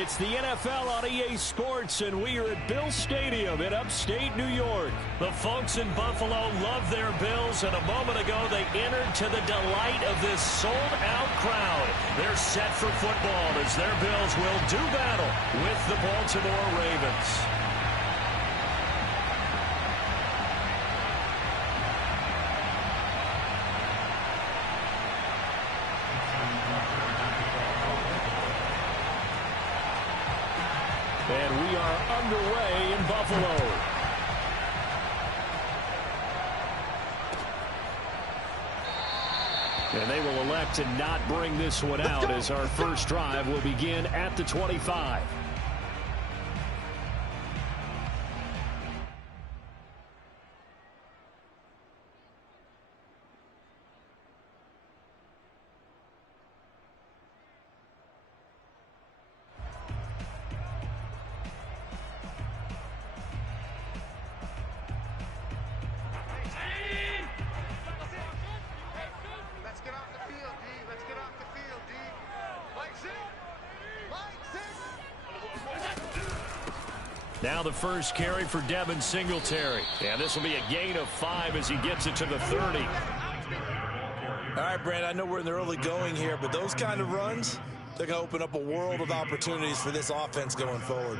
It's the NFL on EA Sports, and we are at Bill Stadium in upstate New York. The folks in Buffalo love their Bills, and a moment ago they entered to the delight of this sold-out crowd. They're set for football as their Bills will do battle with the Baltimore Ravens. And we are underway in Buffalo. And they will elect to not bring this one out as our first drive will begin at the 25. Now the first carry for Devin Singletary. And this will be a gain of 5 as he gets it to the 30. All right, Brand, I know we're in the early going here, but those kind of runs, they're going to open up a world of opportunities for this offense going forward.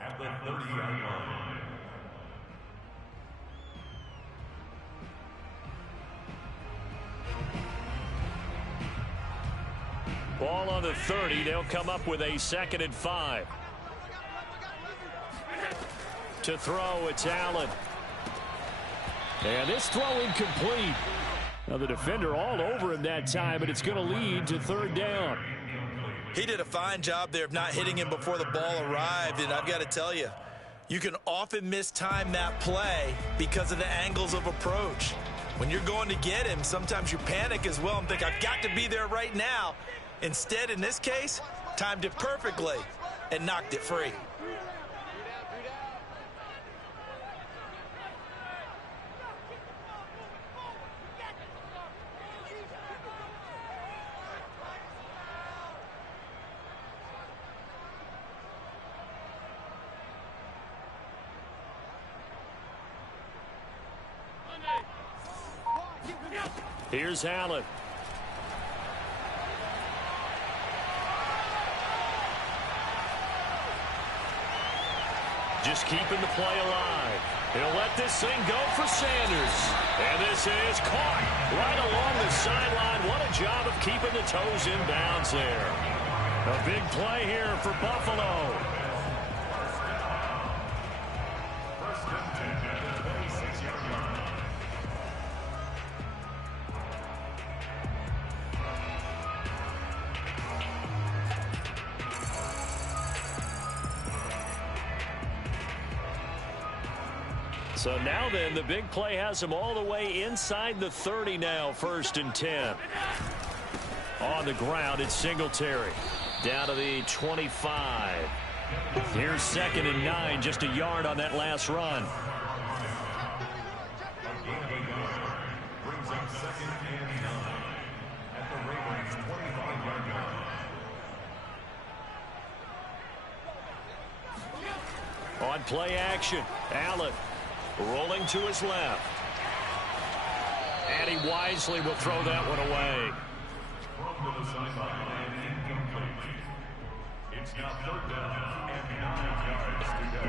At the 30-yard line. Ball on the 30. They'll come up with a 2nd and 5. To throw, it's Allen. And this throw incomplete. Now the defender all over him that time, but it's going to lead to 3rd down. He did a fine job there of not hitting him before the ball arrived, and I've got to tell you, you can often mistime that play because of the angles of approach. When you're going to get him, sometimes you panic as well and think, I've got to be there right now. Instead, in this case, timed it perfectly and knocked it free. Here's Allen. Just keeping the play alive. He'll let this thing go for Sanders. And this is caught right along the sideline. What a job of keeping the toes in bounds there. A big play here for Buffalo. So now then, the big play has him all the way inside the 30 now, 1st and 10. On the ground, it's Singletary. Down to the 25. Here's 2nd and 9, just a yard on that last run. Brings up 2nd and 9 at the Ravens' 25-yard line. On play action, Allen. Rolling to his left. And he wisely will throw that one away. Thrown to the sideline and incomplete. It's now 3rd down and 9 yards to go.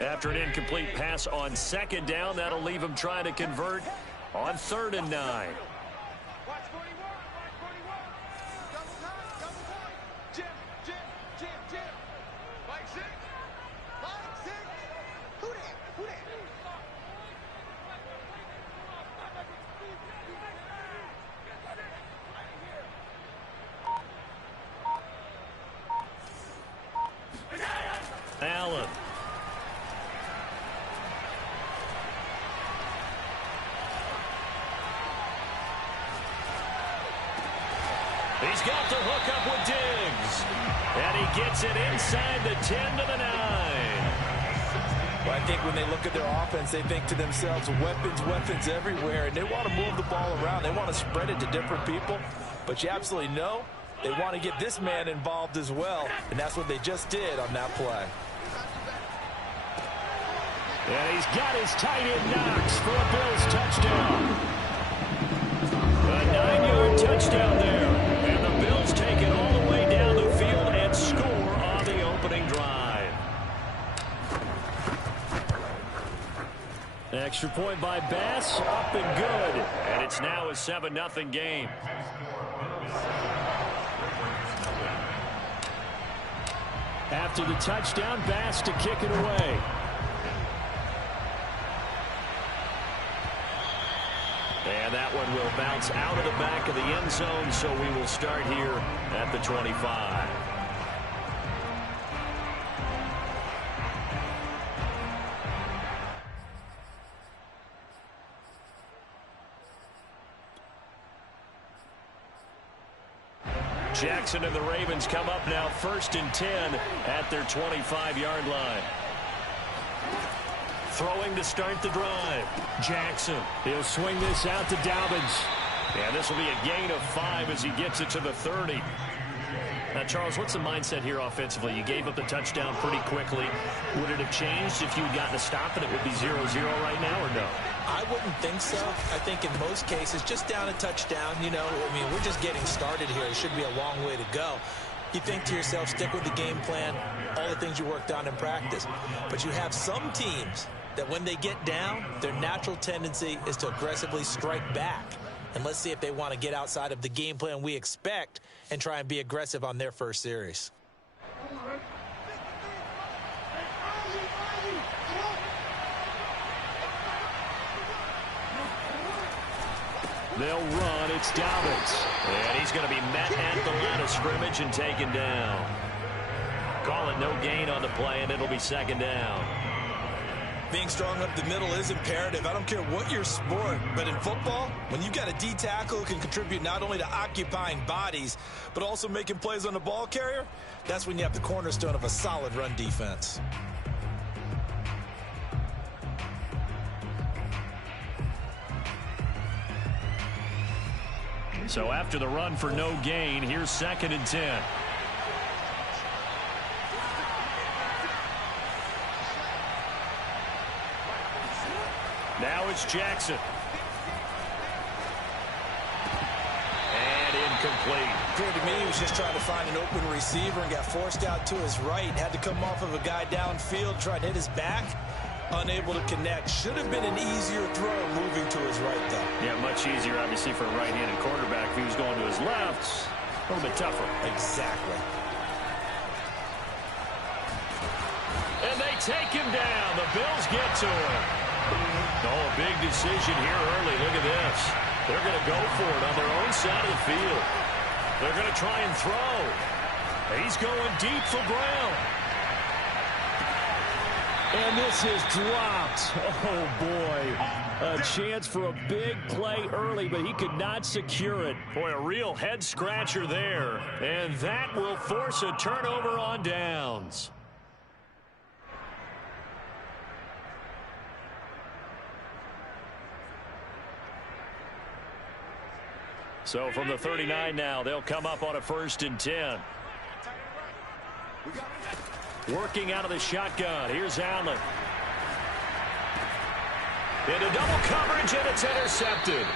After an incomplete pass on 2nd down, that'll leave him trying to convert on 3rd and 9. Allen. He's got the hook up with Diggs. And he gets it inside the 10 to the 9. Well, I think when they look at their offense, they think to themselves, weapons, weapons everywhere, and they want to move the ball around. They want to spread it to different people, but you absolutely know they want to get this man involved as well, and that's what they just did on that play. And he's got his tight end Knox for a Bills touchdown. A 9-yard touchdown there, and the Bills take it all the way down the field and score on the opening drive. Extra point by Bass, up and good. And it's now a 7-0 game. After the touchdown, Bass to kick it away. And that one will bounce out of the back of the end zone, so we will start here at the 25. Jackson and the Ravens come up now 1st and 10 at their 25-yard line. Throwing to start the drive. Jackson. He'll swing this out to Dobbins. And this will be a gain of 5 as he gets it to the 30. Now, Charles, what's the mindset here offensively? You gave up the touchdown pretty quickly. Would it have changed if you had gotten a stop and it would be 0-0 right now, or no? I wouldn't think so. I think in most cases, just down a touchdown, you know, I mean, we're just getting started here. It should be a long way to go. You think to yourself, stick with the game plan, all the things you worked on in practice. But you have some teams that when they get down, their natural tendency is to aggressively strike back. And let's see if they want to get outside of the game plan we expect and try and be aggressive on their first series. They'll run. It's Dobbins. And he's going to be met at the line of scrimmage and taken down. Call it no gain on the play, and it'll be 2nd down. Being strong up the middle is imperative. I don't care what your sport, but in football, when you've got a D tackle who can contribute not only to occupying bodies, but also making plays on the ball carrier, that's when you have the cornerstone of a solid run defense. So after the run for no gain, here's 2nd and 10. Now it's Jackson. And incomplete. Appeared to me he was just trying to find an open receiver and got forced out to his right. Had to come off of a guy downfield, try and hit his back. Unable to connect. Should have been an easier throw moving to his right, though. Yeah, much easier, obviously, for a right-handed quarterback. If he was going to his left, a little bit tougher. Exactly. And they take him down. The Bills get to him. Oh, a big decision here early. Look at this. They're going to go for it on their own side of the field. They're going to try and throw. He's going deep for Brown. And this is dropped. Oh, boy. A chance for a big play early, but he could not secure it. Boy, a real head-scratcher there. And that will force a turnover on downs. So from the 39 now, they'll come up on a 1st and 10. Working out of the shotgun. Here's Allen. Into double coverage, and it's intercepted.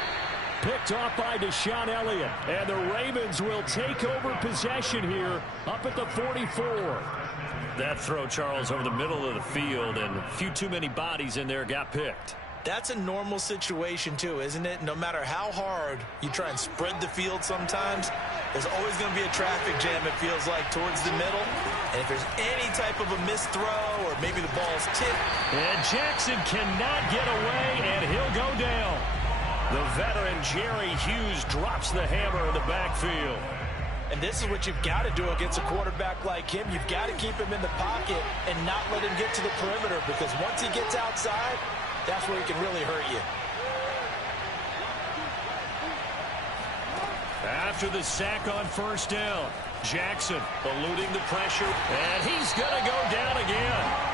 Picked off by Deshaun Elliott. And the Ravens will take over possession here up at the 44. That throw, Charles, over the middle of the field, and a few too many bodies in there got picked. That's a normal situation, too, isn't it? No matter how hard you try and spread the field sometimes, there's always going to be a traffic jam, it feels like, towards the middle. And if there's any type of a missed throw or maybe the ball's tipped. And Jackson cannot get away, and he'll go down. The veteran Jerry Hughes drops the hammer in the backfield. And this is what you've got to do against a quarterback like him. You've got to keep him in the pocket and not let him get to the perimeter, because once he gets outside, that's where he can really hurt you. After the sack on first down, Jackson eluding the pressure, and he's going to go down again.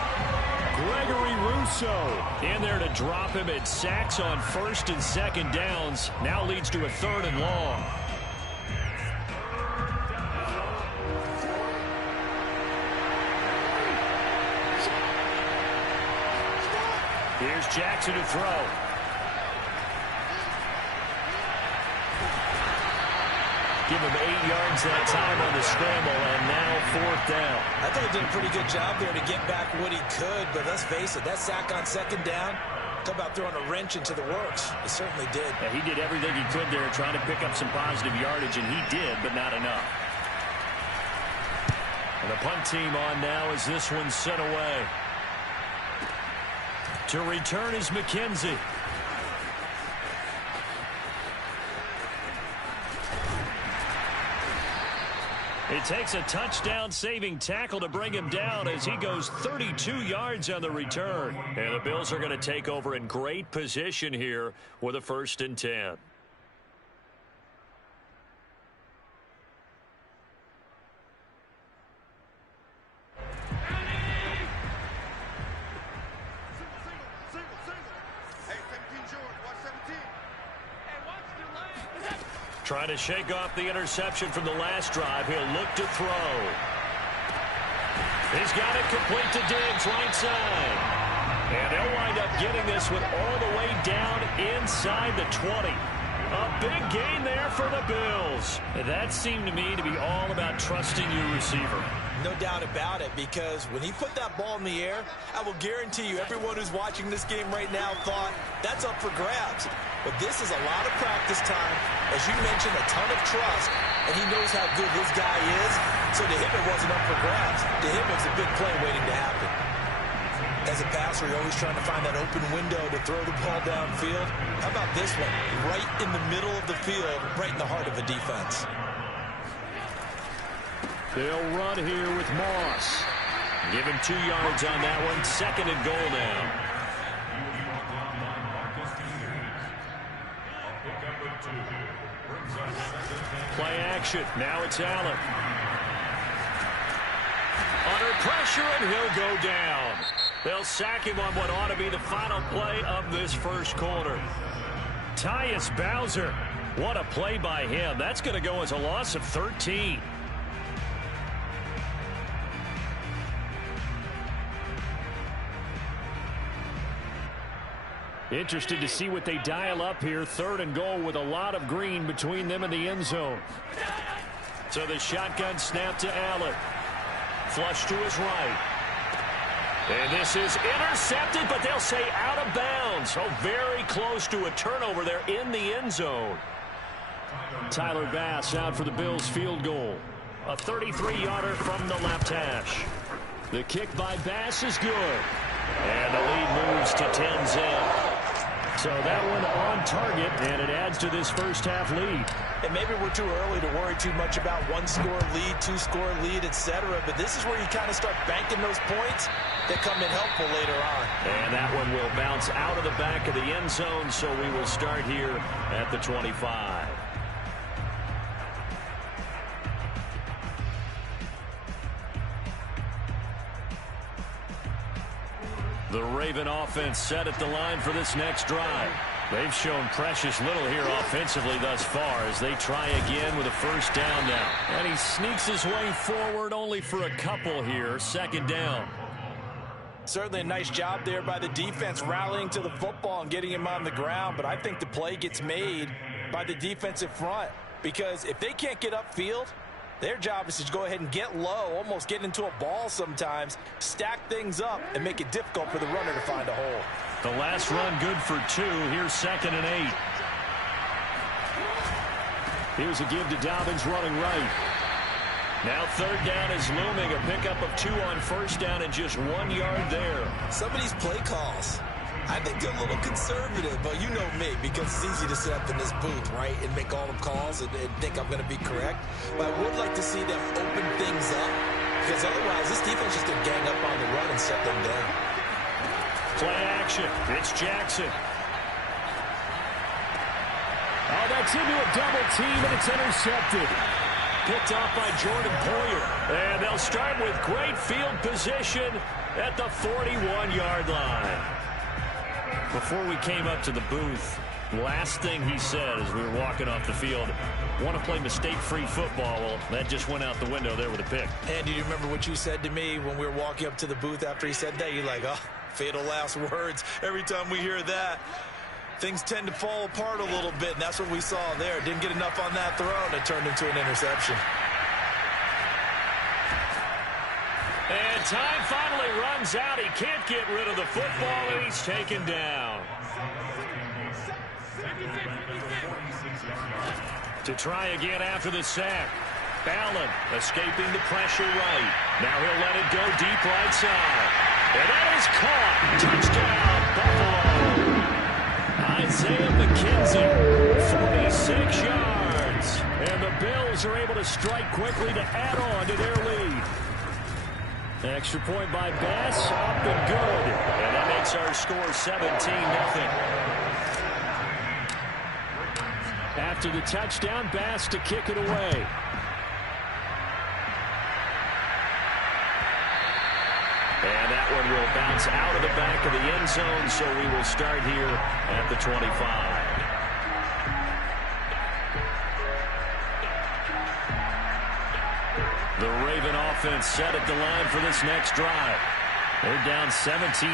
Gregory Rousseau in there to drop him at sacks on first and second downs. Now leads to a 3rd and long. Here's Jackson to throw. Give him 8 yards that time on the scramble, and now 4th down. I thought he did a pretty good job there to get back what he could, but let's face it, that sack on second down, talk about throwing a wrench into the works. He certainly did. Yeah, he did everything he could there trying to pick up some positive yardage, and he did, but not enough. And the punt team on now as this one's sent away. To return is McKenzie. It takes a touchdown-saving tackle to bring him down as he goes 32 yards on the return. And the Bills are going to take over in great position here with a 1st and 10. Trying to shake off the interception from the last drive. He'll look to throw. He's got it complete to Diggs, right side. And they'll wind up getting this one all the way down inside the 20. A big gain there for the Bills. And that seemed to me to be all about trusting your receiver. No doubt about it, because when he put that ball in the air, I will guarantee you everyone who's watching this game right now thought that's up for grabs. But this is a lot of practice time. As you mentioned, a ton of trust, and he knows how good his guy is. So to him, it wasn't up for grabs. To him, it was a big play waiting to happen. As a passer, you're always trying to find that open window to throw the ball downfield. How about this one? Right in the middle of the field, right in the heart of a defense. They'll run here with Moss. Give him 2 yards on that one. 2nd and goal now. Play action. Now it's Allen. Under pressure, and he'll go down. They'll sack him on what ought to be the final play of this first quarter. Tyus Bowser. What a play by him. That's going to go as a loss of 13. Interested to see what they dial up here. 3rd and goal with a lot of green between them and the end zone. So the shotgun snap to Allen. Flush to his right. And this is intercepted, but they'll say out of bounds. So very close to a turnover there in the end zone. Tyler Bass out for the Bills field goal. A 33-yarder from the left hash. The kick by Bass is good. And the lead moves to 10-0. So that one on target, and it adds to this first half lead. And maybe we're too early to worry too much about 1-score lead, 2-score lead, etc. But this is where you kind of start banking those points that come in helpful later on. And that one will bounce out of the back of the end zone, so we will start here at the 25. The Raven offense set at the line for this next drive. They've shown precious little here offensively thus far as they try again with a 1st down now. And he sneaks his way forward only for a couple here. 2nd down. Certainly a nice job there by the defense rallying to the football and getting him on the ground. But I think the play gets made by the defensive front, because if they can't get upfield, their job is to go ahead and get low, almost get into a ball sometimes, stack things up, and make it difficult for the runner to find a hole. The last run good for 2. Here's 2nd and 8. Here's a give to Dobbins running right. Now 3rd down is looming. A pickup of 2 on 1st down and just 1 yard there. Some of these play calls, I think they're a little conservative, but you know me, because it's easy to sit up in this booth, right, and make all the calls and think I'm going to be correct. But I would like to see them open things up, because otherwise this defense is going to gang up on the run and shut them down. Play action. It's Jackson. Oh, Gets into a double team, and it's intercepted. Picked off by Jordan Poyer. And they'll start with great field position at the 41-yard line. Before we came up to the booth, last thing he said as we were walking off the field, want to play mistake-free football. Well, that just went out the window there with a pick. And do you remember what you said to me when we were walking up to the booth after he said that? You're like, oh, fatal last words. Every time we hear that, things tend to fall apart a little bit, and that's what we saw there. Didn't get enough on that throw, and it turned into an interception. And time finally runs out. He can't get rid of the football, and he's taken down. To try again after the sack. Ballin escaping the pressure right. Now he'll let it go deep right side. And that is caught. Touchdown, Buffalo. Isaiah McKenzie, 46 yards. And the Bills are able to strike quickly to add on to their lead. Extra point by Bass, up and good. And that makes our score 17-0. After the touchdown, Bass to kick it away. And that one will bounce out of the back of the end zone, so we will start here at the 25. The Raven offense set at the line for this next drive. They're down 17-0,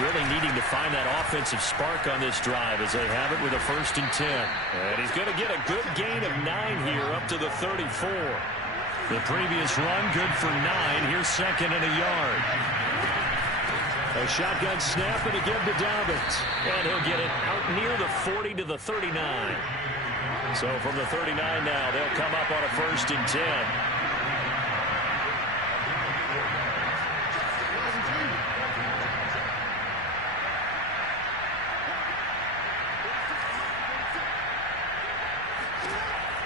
really needing to find that offensive spark on this drive as they have it with a 1st and 10. And he's going to get a good gain of 9 here up to the 34. The previous run good for 9. Here's 2nd and a yard. A shotgun snap and a give to Dobbins. And he'll get it out near the 40 to the 39. So from the 39 now, they'll come up on a 1st and 10.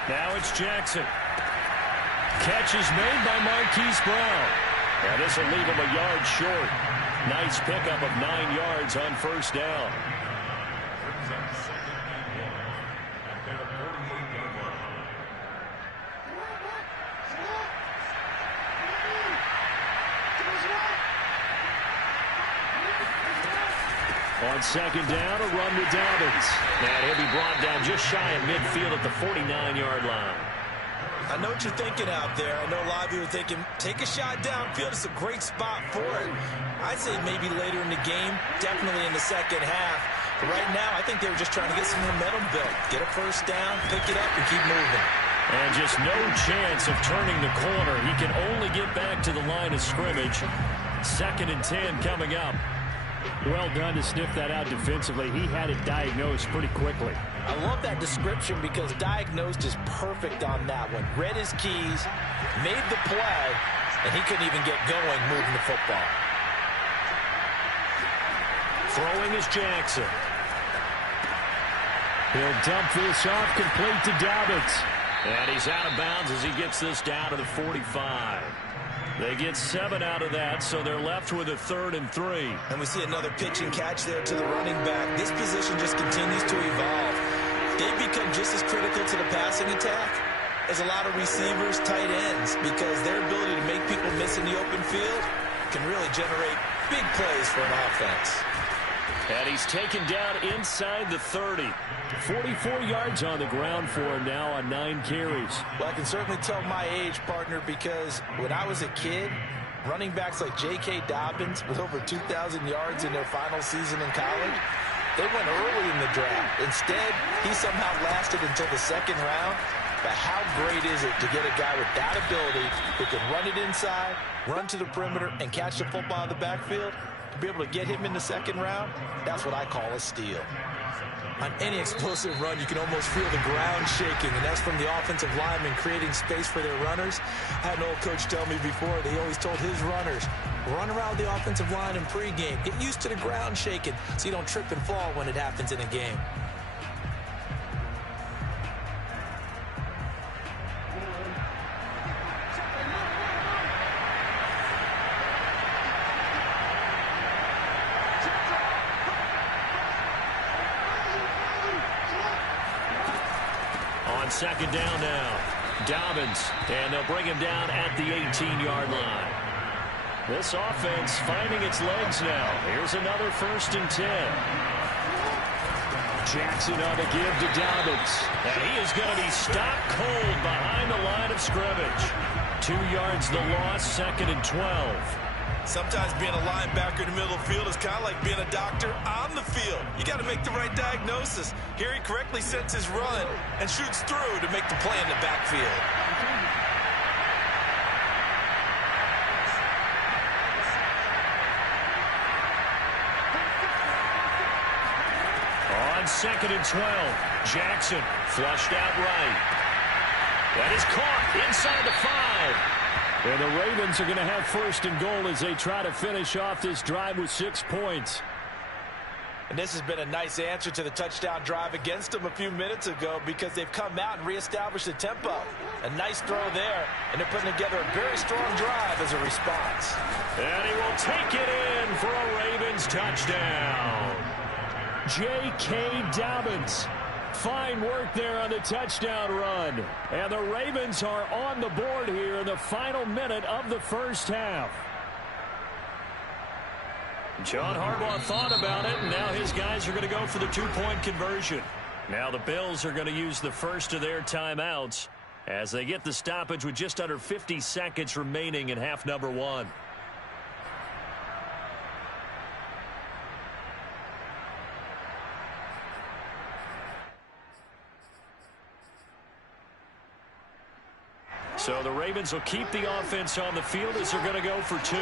Now it's Jackson. Catch is made by Marquise Brown. Now this will leave him a yard short. Nice pickup of 9 yards on 1st down. On 2nd down, a run to Dobbins. And he'll be brought down just shy of midfield at the 49-yard line. I know what you're thinking out there. I know a lot of you are thinking, take a shot downfield. It's a great spot for it. I'd say maybe later in the game, definitely in the second half. But right now, I think they were just trying to get some momentum built. Get a 1st down, pick it up, and keep moving. And just no chance of turning the corner. He can only get back to the line of scrimmage. 2nd and 10 coming up. Well done to sniff that out defensively. He had it diagnosed pretty quickly. I love that description because diagnosed is perfect on that one. Read his keys, made the play, and he couldn't even get going moving the football. Throwing is Jackson. He'll dump this off complete to Dobbins. And he's out of bounds as he gets this down to the 45. They get 7 out of that, so they're left with a 3rd and 3. And we see another pitch and catch there to the running back. This position just continues to evolve. They've become just as critical to the passing attack as a lot of receivers, tight ends, because their ability to make people miss in the open field can really generate big plays for an offense. And he's taken down inside the 30. 44 yards on the ground for him now on 9 carries. Well, I can certainly tell my age, partner, because when I was a kid, running backs like J.K. Dobbins with over 2,000 yards in their final season in college, they went early in the draft. Instead, he somehow lasted until the 2nd round. But how great is it to get a guy with that ability who can run it inside, run to the perimeter, and catch the football in the backfield? To be able to get him in the 2nd round, that's what I call a steal. On any explosive run, you can almost feel the ground shaking, and that's from the offensive linemen creating space for their runners. I had an old coach tell me before, that he always told his runners, run around the offensive line in pregame. Get used to the ground shaking so you don't trip and fall when it happens in a game. second down now. Dobbins, and they'll bring him down at the 18-yard line. This offense finding its legs now. Here's another 1st and 10. Jackson on the give to Dobbins. And he is going to be stopped cold behind the line of scrimmage. 2 yards the loss, 2nd and 12. Sometimes being a linebacker in the middle of the field is kind of like being a doctor on the field. You got to make the right diagnosis. Here he correctly sets his run and shoots through to make the play in the backfield. On 2nd and 12, Jackson flushed out right. That is caught inside the 5. And the Ravens are going to have 1st and goal as they try to finish off this drive with 6 points. And this has been a nice answer to the touchdown drive against them a few minutes ago because they've come out and reestablished the tempo. A nice throw there, and they're putting together a very strong drive as a response. And he will take it in for a Ravens touchdown. J.K. Dobbins. Fine work there on the touchdown run. And the Ravens are on the board here in the final minute of the first half. John Harbaugh thought about it, and now his guys are going to go for the 2-point conversion. Now the Bills are going to use the first of their timeouts as they get the stoppage with just under 50 seconds remaining in half number 1. So the Ravens will keep the offense on the field as they're going to go for 2.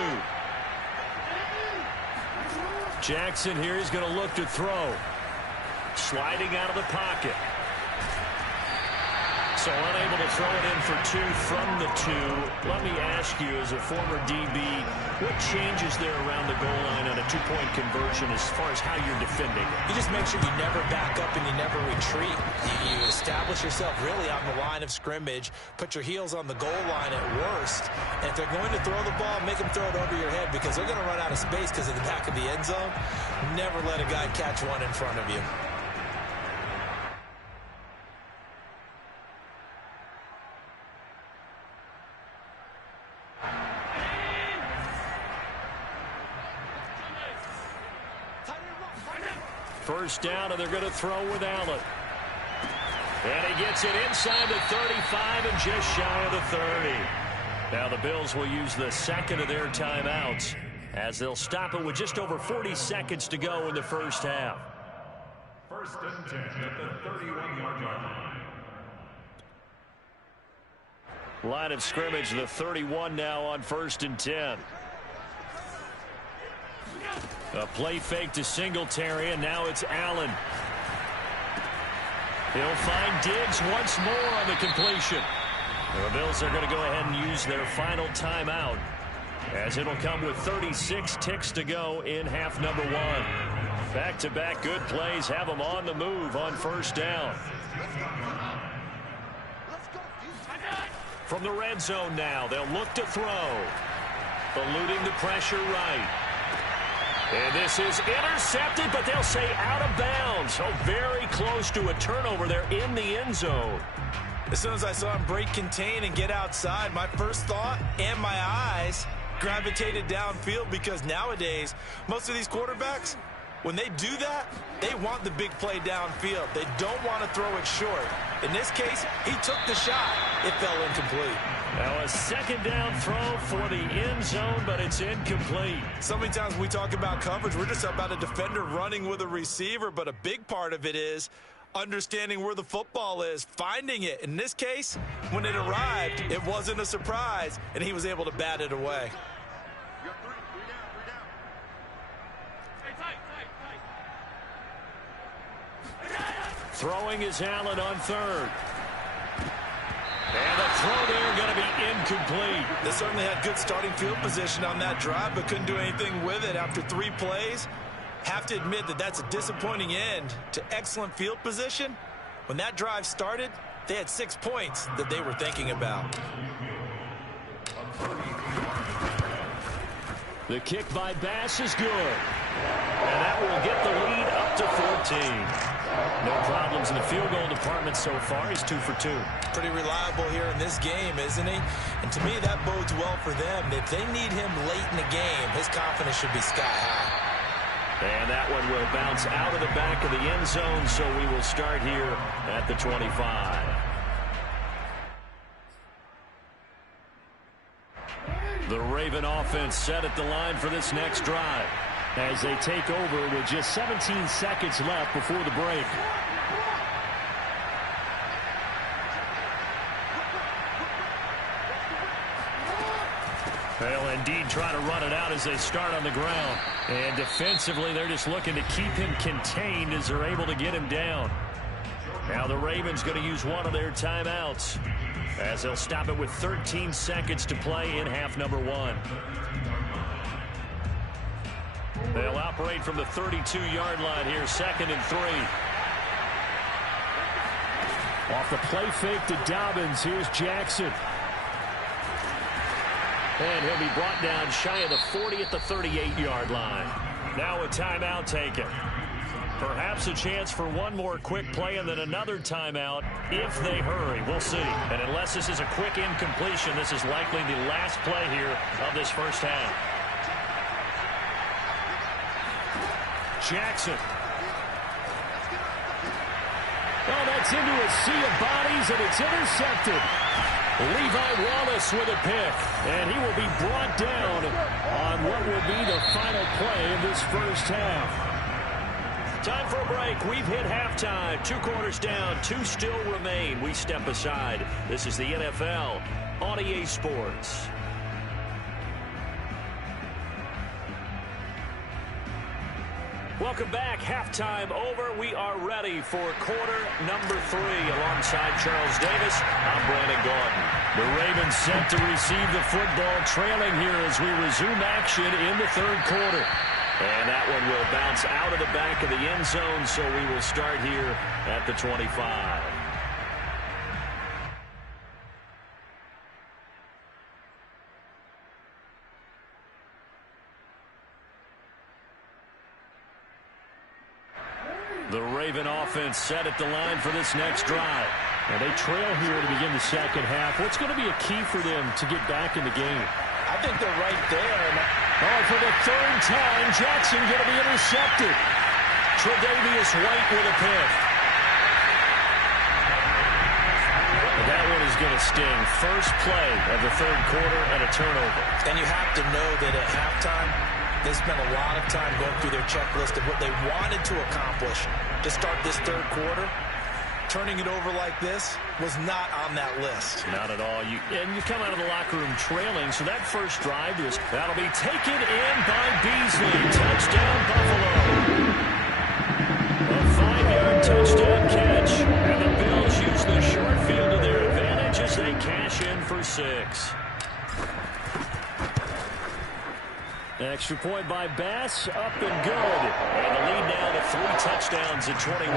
Jackson here is going to look to throw. Sliding out of the pocket. So unable to throw it in for 2 from the 2. Let me ask you, as a former DB, what changes there around the goal line on a 2-point conversion as far as how you're defending? You just make sure you never back up and you never retreat. You establish yourself really on the line of scrimmage, put your heels on the goal line at worst, and if they're going to throw the ball, make them throw it over your head because they're going to run out of space because of the back of the end zone. Never let a guy catch one in front of you. First down, and they're going to throw with Allen. And he gets it inside the 35 and just shy of the 30. Now the Bills will use the second of their timeouts as they'll stop it with just over 40 seconds to go in the first half. 1st and 10 at the 31-yard line. Line of scrimmage, the 31 now on 1st and 10. A play fake to Singletary, and now it's Allen. He'll find Diggs once more on the completion. The Bills are going to go ahead and use their final timeout as it'll come with 36 ticks to go in half number 1. Back-to-back good plays have them on the move on 1st down. From the red zone now, they'll look to throw. Eluding the pressure right. And this is intercepted, but they'll say out of bounds. So very close to a turnover there in the end zone. As soon as I saw him break contain and get outside, my first thought and my eyes gravitated downfield because nowadays, most of these quarterbacks, when they do that, they want the big play downfield. They don't want to throw it short. In this case, he took the shot. It fell incomplete. Now a second down throw for the end zone, but it's incomplete. So many times when we talk about coverage, we're just about a defender running with a receiver, but a big part of it is understanding where the football is, finding it. In this case, when it arrived, it wasn't a surprise, and he was able to bat it away. Throwing is Allen on 3rd. And the throw there going to be incomplete. They certainly had good starting field position on that drive, but couldn't do anything with it after 3 plays. Have to admit that that's a disappointing end to excellent field position. When that drive started, they had 6 points that they were thinking about. The kick by Bass is good. And that will get the lead up to 14. No problems in the field goal department so far. He's 2 for 2. Pretty reliable here in this game, isn't he? And to me, that bodes well for them. If they need him late in the game, his confidence should be sky high. And that one will bounce out of the back of the end zone, so we will start here at the 25. The Raven offense set at the line for this next drive as they take over with just 17 seconds left before the break. They'll indeed try to run it out as they start on the ground. And defensively, they're just looking to keep him contained as they're able to get him down. Now the Ravens going to use one of their timeouts as they'll stop it with 13 seconds to play in half number 1. They'll operate from the 32-yard line here, 2nd and 3. Off the play fake to Dobbins, here's Jackson. And he'll be brought down shy of the 40 at the 38-yard line. Now a timeout taken. Perhaps a chance for one more quick play and then another timeout if they hurry. We'll see. And unless this is a quick incompletion, this is likely the last play here of this first half. Jackson. Oh, that's into a sea of bodies, and it's intercepted. Levi Wallace with a pick, and he will be brought down on what will be the final play of this first half. Time for a break. We've hit halftime. 2 quarters down, 2 still remain. We step aside. This is the NFL on EA Sports. Welcome back. Halftime over. We are ready for quarter number 3. Alongside Charles Davis, I'm Brandon Gordon. The Ravens set to receive the football, trailing here as we resume action in the 3rd quarter. And that one will bounce out of the back of the end zone, so we will start here at the 25. The Raven offense set at the line for this next drive. And they trail here to begin the second half. What's going to be a key for them to get back in the game? I think they're right there. Oh, for the 3rd time, Jackson going to be intercepted. Tre'Davious White with a pick. That one is going to sting. First play of the 3rd quarter and a turnover. And you have to know that at halftime, they spent a lot of time going through their checklist of what they wanted to accomplish to start this 3rd quarter. Turning it over like this was not on that list. Not at all. And you come out of the locker room trailing, so that first drive that'll be taken in by Beasley. Touchdown, Buffalo. A 5-yard touchdown catch. And the Bills use the short field to their advantage as they cash in for 6. Extra point by Bass, up and good. And the lead now to 3 touchdowns at 21.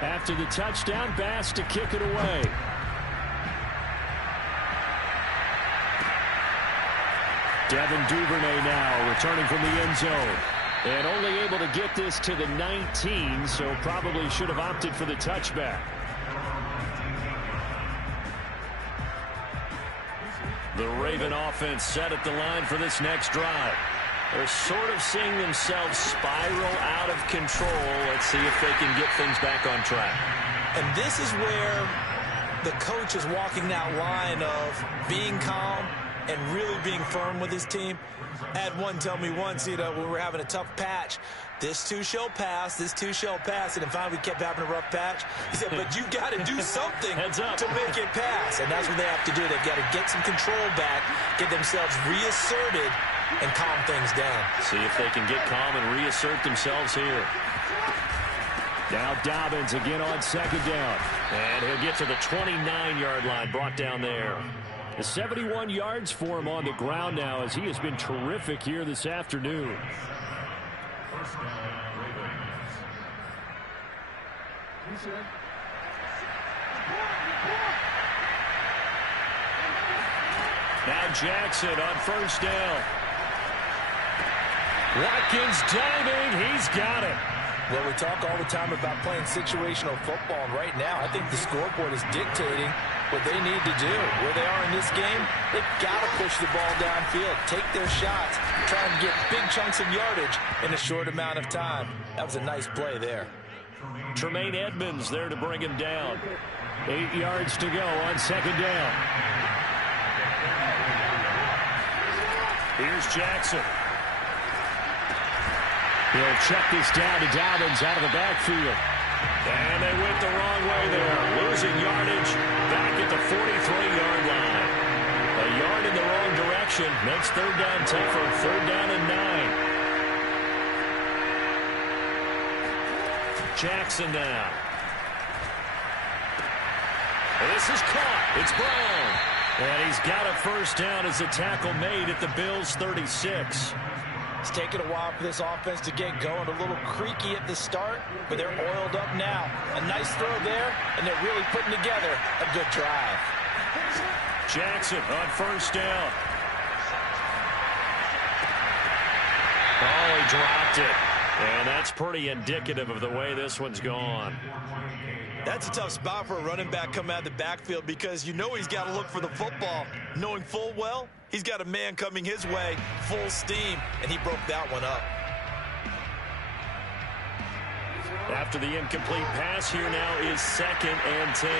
After the touchdown, Bass to kick it away. Devin Duvernay now returning from the end zone. And only able to get this to the 19, so probably should have opted for the touchback. The Raven offense set at the line for this next drive. They're sort of seeing themselves spiral out of control. Let's see if they can get things back on track. And this is where the coach is walking that line of being calm and really being firm with his team. I had one tell me once, when we were having a tough patch, this too shall pass, this too shall pass. And finally we kept having a rough patch. He said, but you got to do something to make it pass. And that's what they have to do. They've got to get some control back, get themselves reasserted, and calm things down. See if they can get calm and reassert themselves here. Now Dobbins again on 2nd down. And he'll get to the 29-yard line, brought down there. The 71 yards for him on the ground now as he has been terrific here this afternoon. First down, Ravens. Now Jackson on 1st down. Watkins diving. He's got it. Well, we talk all the time about playing situational football, and right now I think the scoreboard is dictating what they need to do. Where they are in this game, they've got to push the ball downfield, take their shots, try and get big chunks of yardage in a short amount of time. That was a nice play there. Tremaine Edmonds there to bring him down. 8 yards to go on second down. Here's Jackson. He'll check this down to Dobbins out of the backfield. And they went the wrong way there. Losing yardage back at the 43-yard line. A yard in the wrong direction makes third down tougher. Third down and 9. Jackson now. This is caught. It's Brown. And he's got a first down as a tackle made at the Bills' 36. It's taken a while for this offense to get going. A little creaky at the start, but they're oiled up now. A nice throw there, and they're really putting together a good drive. Jackson on first down. Oh, he dropped it. And that's pretty indicative of the way this one's gone. That's a tough spot for a running back coming out of the backfield because you know he's got to look for the football, knowing full well he's got a man coming his way, full steam, and he broke that one up. After the incomplete pass, here now is 2nd and 10.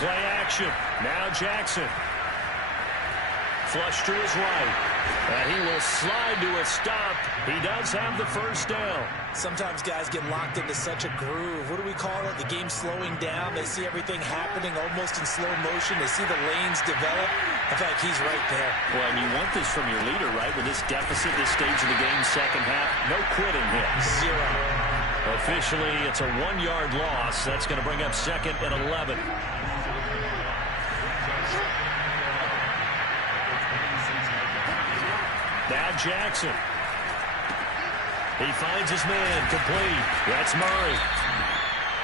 Play action. Now Jackson. Flush to his right. And he will slide to a stop. He does have the first down. Sometimes guys get locked into such a groove. What do we call it? The game slowing down. They see everything happening almost in slow motion. They see the lanes develop. In fact, he's right there. Well, and you want this from your leader, right? With this deficit, this stage of the game, second half, no quitting here. 0. Officially, it's a 1-yard loss. That's going to bring up 2nd and 11. Now Jackson. He finds his man complete. That's Murray.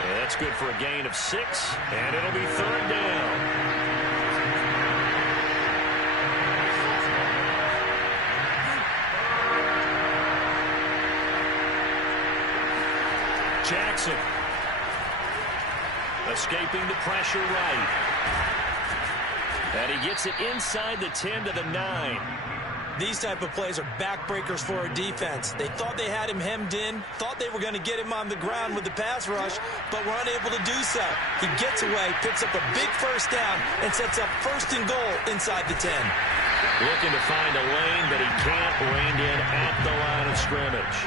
And that's good for a gain of 6, and it'll be third down. Jackson. Escaping the pressure right. And he gets it inside the 10 to the 9. These type of plays are backbreakers for a defense. They thought they had him hemmed in, thought they were going to get him on the ground with the pass rush, but were unable to do so. He gets away, picks up a big first down, and sets up 1st and goal inside the 10. Looking to find a lane, but he can't rein in at the line of scrimmage.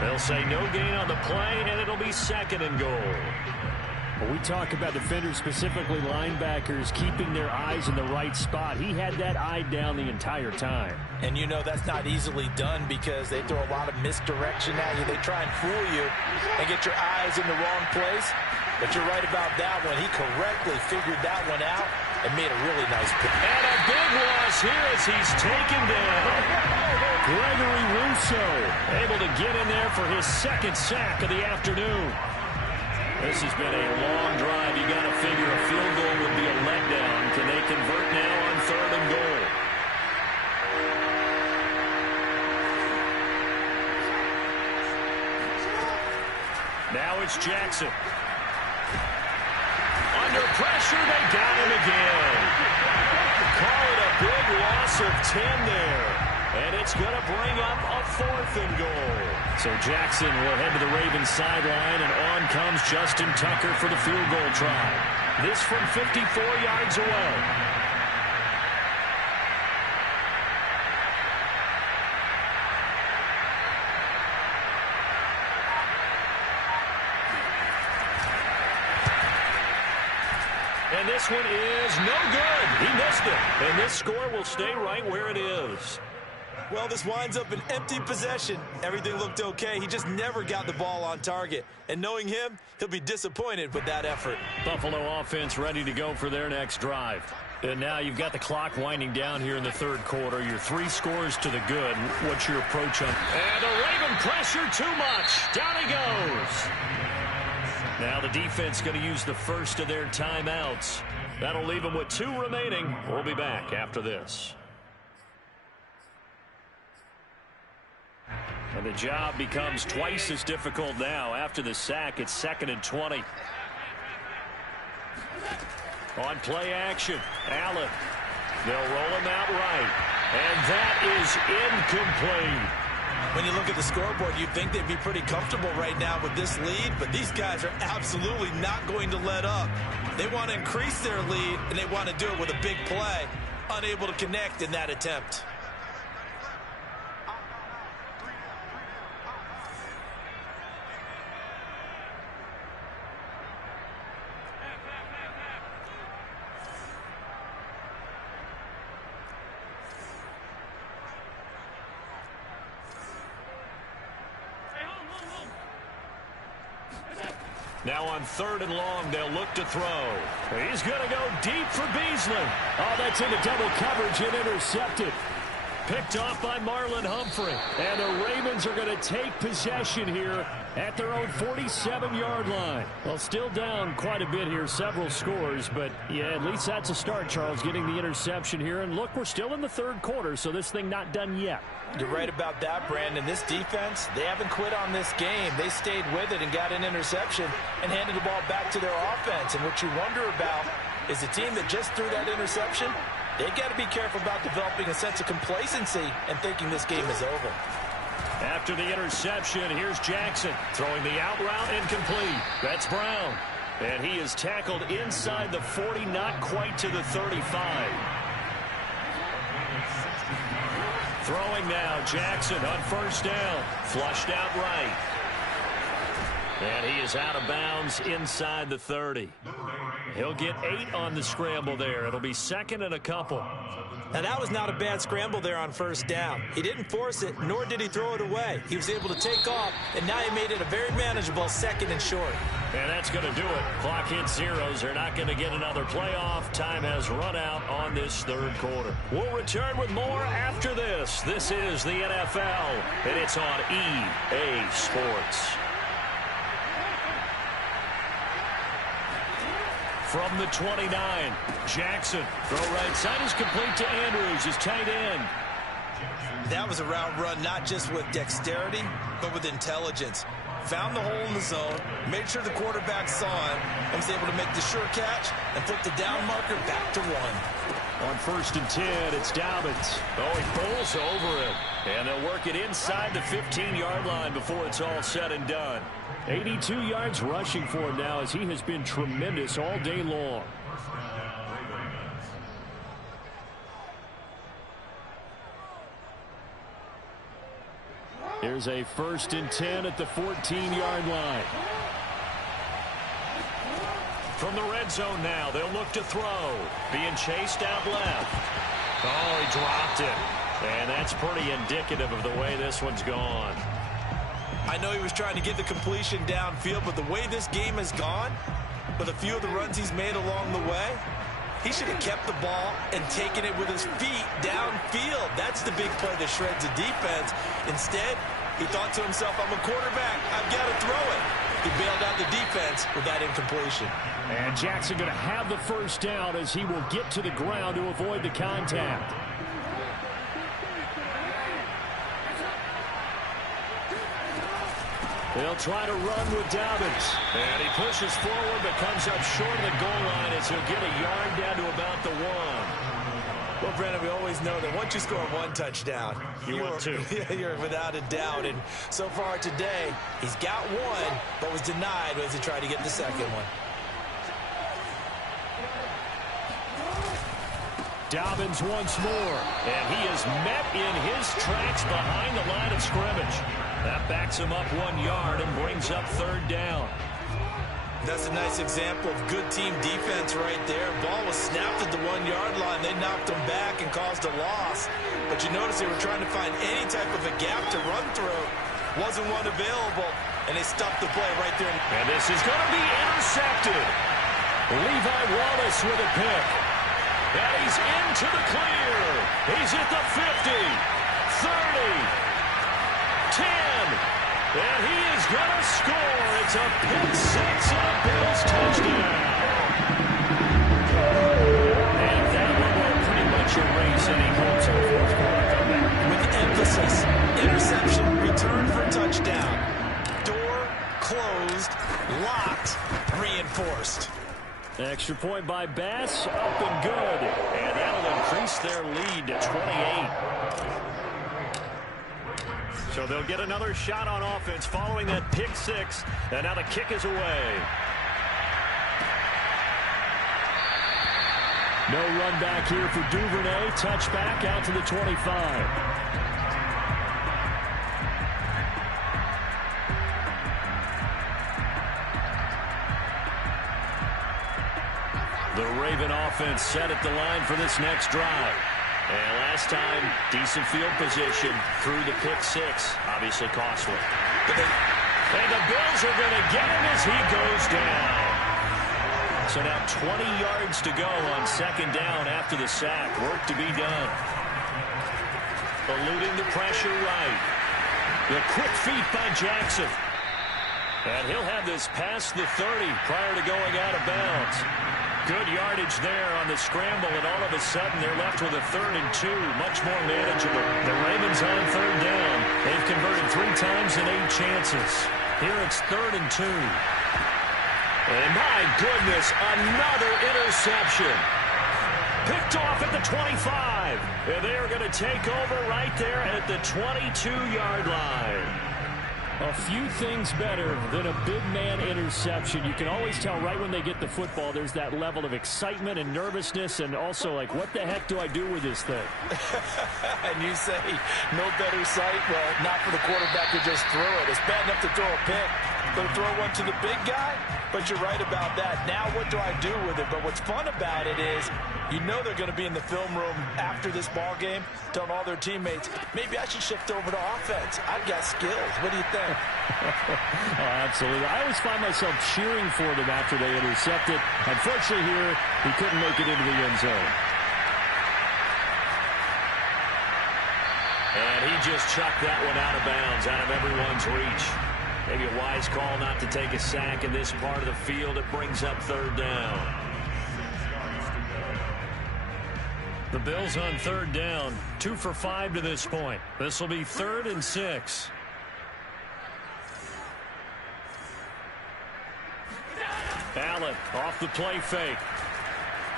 They'll say no gain on the play, and it'll be 2nd and goal. When we talk about defenders, specifically linebackers, keeping their eyes in the right spot, he had that eye down the entire time. And you know that's not easily done because they throw a lot of misdirection at you. They try and fool you and get your eyes in the wrong place. But you're right about that one. He correctly figured that one out and made a really nice pick. And a big loss here as he's taken down. Gregory Rousseau able to get in there for his 2nd sack of the afternoon. This has been a long drive. You got to figure a field goal would be a letdown. Can they convert now on 3rd and goal? Now it's Jackson. Under pressure, they got him again. Call it a big loss of 10 there. And it's going to bring up a 4th and goal. So Jackson will head to the Ravens sideline, and on comes Justin Tucker for the field goal try. This from 54 yards away. And this one is no good. He missed it. And this score will stay right where it is. Well, this winds up an empty possession. Everything looked okay. He just never got the ball on target. And knowing him, he'll be disappointed with that effort. Buffalo offense ready to go for their next drive. And now you've got the clock winding down here in the 3rd quarter. Your 3 scores to the good. What's your approach on? And a Raven pressure too much. Down he goes. Now the defense going to use the first of their timeouts. That'll leave them with 2 remaining. We'll be back after this. And the job becomes twice as difficult now. After the sack, it's 2nd and 20. On play action, Allen. They'll roll him out right. And that is incomplete. When you look at the scoreboard, you'd think they'd be pretty comfortable right now with this lead, but these guys are absolutely not going to let up. They want to increase their lead, and they want to do it with a big play. Unable to connect in that attempt. Now on 3rd and long, they'll look to throw. He's going to go deep for Beasley. Oh, that's into double coverage and intercepted. Picked off by Marlon Humphrey. And the Ravens are going to take possession here at their own 47-yard line. Well, still down quite a bit here, several scores. But, yeah, at least that's a start, Charles, getting the interception here. And, look, we're still in the 3rd quarter, so this thing not done yet. You're right about that, Brandon. This defense, they haven't quit on this game. They stayed with it and got an interception and handed the ball back to their offense. And what you wonder about is the team that just threw that interception, they've got to be careful about developing a sense of complacency and thinking this game is over. After the interception, here's Jackson throwing the out route incomplete. That's Brown. And he is tackled inside the 40, not quite to the 35. Throwing now, Jackson on 1st down. Flushed out right. And he is out of bounds inside the 30. He'll get 8 on the scramble there. It'll be 2nd and a couple. Now, that was not a bad scramble there on 1st down. He didn't force it, nor did he throw it away. He was able to take off, and now he made it a very manageable 2nd and short. And that's going to do it. Clock hits zeros. They're not going to get another playoff. Time has run out on this 3rd quarter. We'll return with more after this. This is the NFL, and it's on EA Sports. From the 29, Jackson. Throw right side is complete to Andrews, his tight end. That was a route run not just with dexterity, but with intelligence. Found the hole in the zone, made sure the quarterback saw it, and was able to make the sure catch and flip the down marker back to 1. On 1st and 10, it's Dobbins. Oh, he bowls over him. And they'll work it inside the 15-yard line before it's all said and done. 82 yards rushing for him now as he has been tremendous all day long. Here's a 1st and 10 at the 14-yard line. From the red zone now, they'll look to throw. Being chased out left. Oh, he dropped it. And that's pretty indicative of the way this one's gone. I know he was trying to get the completion downfield, but the way this game has gone, with a few of the runs he's made along the way, he should have kept the ball and taken it with his feet downfield. That's the big play that shreds the defense. Instead, he thought to himself, I'm a quarterback. I've got to throw it. He bailed out the defense with that incompletion. And Jackson going to have the 1st down as he will get to the ground to avoid the contact. They'll try to run with Dobbins. And he pushes forward but comes up short of the goal line as he'll get a yard down to about the 1. Well, Brandon, we always know that once you score 1 touchdown, you want 2. You're without a doubt. And so far today, he's got 1, but was denied as he tried to get the 2nd one. Dobbins once more. And he is met in his tracks behind the line of scrimmage. That backs him up 1 yard and brings up 3rd down. That's a nice example of good team defense right there. Ball was snapped at the 1-yard line. They knocked him back and caused a loss. But you notice they were trying to find any type of a gap to run through. Wasn't one available, and they stopped the play right there. And this is going to be intercepted. Levi Wallace with a pick. And he's into the clear. He's at the 50, 30, 10. And he is going to score. It's a pick six and a Bills touchdown. And that one will pretty much erase any hopes of a fourth quarter comeback. With emphasis, interception, return for touchdown. Door closed, locked, reinforced. Extra point by Bass, up and good. And that'll increase their lead to 28. So they'll get another shot on offense following that pick six. And now the kick is away. No run back here for Duvernay. Touchback out to the 25. The Raven offense set at the line for this next drive. And last time, decent field position through the pick six. Obviously costly. And the Bills are going to get him as he goes down. So now 20 yards to go on second down after the sack. Work to be done. Eluding the pressure right. The quick feet by Jackson. And he'll have this past the 30 prior to going out of bounds. Good yardage there on the scramble, and all of a sudden they're left with a 3rd and 2. Much more manageable. The Ravens on third down. They've converted 3 times in 8 chances. Here it's 3rd and 2. And my goodness, another interception. Picked off at the 25. And they are going to take over right there at the 22-yard line. A few things better than a big man interception. You can always tell right when they get the football, there's that level of excitement and nervousness, and also like, what the heck do I do with this thing? And you say, no better sight? Well, not for the quarterback to just throw it. It's bad enough to throw a pick, but to throw one to the big guy? But you're right about that. Now what do I do with it? But what's fun about it is, you know they're going to be in the film room after this ball game, telling all their teammates, maybe I should shift over to offense. I've got skills. What do you think? Oh, absolutely. I always find myself cheering for them after they intercept it. Unfortunately here, he couldn't make it into the end zone. And he just chucked that one out of bounds, out of everyone's reach. Maybe a wise call not to take a sack in this part of the field. It brings up 3rd down. The Bills on 3rd down, 2 for 5 to this point. This will be 3rd and 6. Allen off the play fake.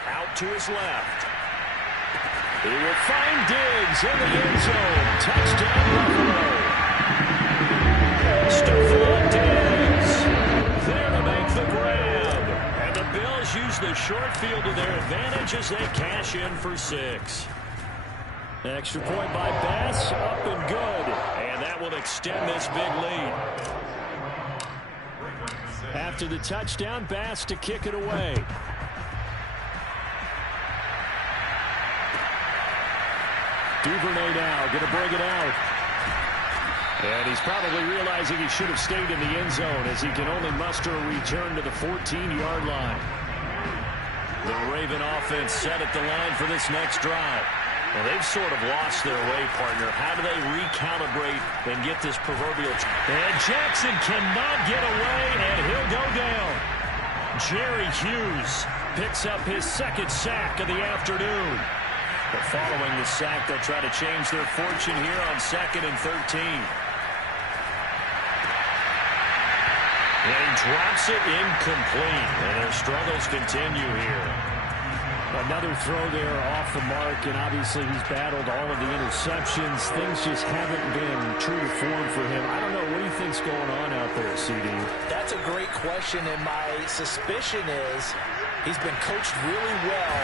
Out to his left. He will find Diggs in the end zone. Touchdown, Buffalo. Stephon Diggs there to make the grab. And the Bills use the short field to their advantage as they cash in for 6. Extra point by Bass, up and good. And that will extend this big lead. After the touchdown, Bass to kick it away. Duvernay now going to bring it out. And he's probably realizing he should have stayed in the end zone as he can only muster a return to the 14-yard line. The Raven offense set at the line for this next drive. Well, they've sort of lost their way, partner. How do they recalibrate and get this proverbial... And Jackson cannot get away, and he'll go down. Jerry Hughes picks up his 2nd sack of the afternoon. But following the sack, they'll try to change their fortune here on 2nd and 13. And he drops it incomplete, and their struggles continue here. Another throw there off the mark, and obviously he's battled all of the interceptions. Things just haven't been true to form for him. I don't know. What do you think's going on out there, CD? That's a great question, and my suspicion is he's been coached really well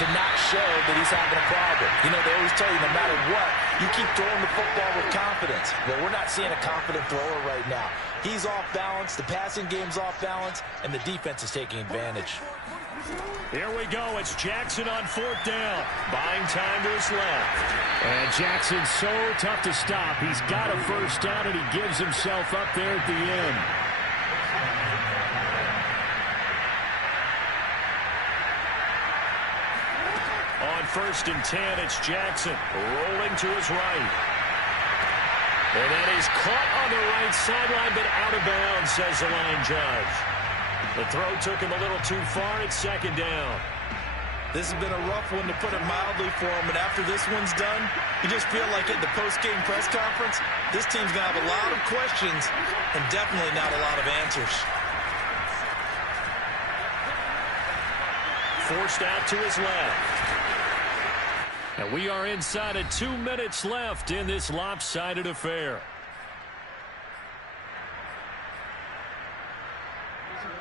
to not show that he's having a problem. You know, they always tell you no matter what, you keep throwing the football with confidence. Well, we're not seeing a confident thrower right now. He's off balance, the passing game's off balance, and the defense is taking advantage. Here we go. It's Jackson on 4th down. Buying time to his left. And Jackson's so tough to stop. He's got a 1st down, and he gives himself up there at the end. On 1st and 10, it's Jackson rolling to his right. And that is caught on the right sideline, but out of bounds, says the line judge. The throw took him a little too far. It's second down. This has been a rough one, to put it mildly, for him. And after this one's done, you just feel like at the post-game press conference, this team's going to have a lot of questions and definitely not a lot of answers. Forced out to his left. And we are inside of 2 minutes left in this lopsided affair.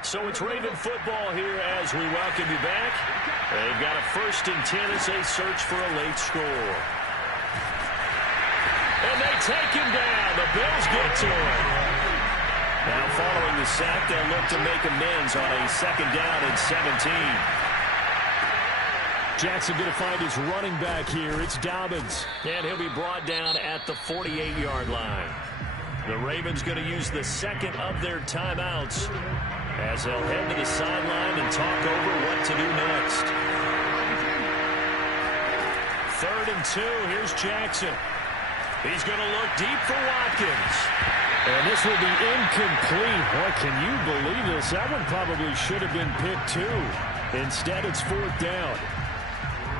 So it's Raven football here as we welcome you back. They've got a 1st and 10 as they search for a late score. And they take him down. The Bills get to him. Now following the sack, they'll look to make amends on a 2nd down and 17. Jackson going to find his running back here. It's Dobbins. And he'll be brought down at the 48-yard line. The Ravens going to use the 2nd of their timeouts as they'll head to the sideline and talk over what to do next. 3rd and 2. Here's Jackson. He's going to look deep for Watkins. And this will be incomplete. Boy, can you believe this? That one probably should have been picked too. Instead, it's 4th down.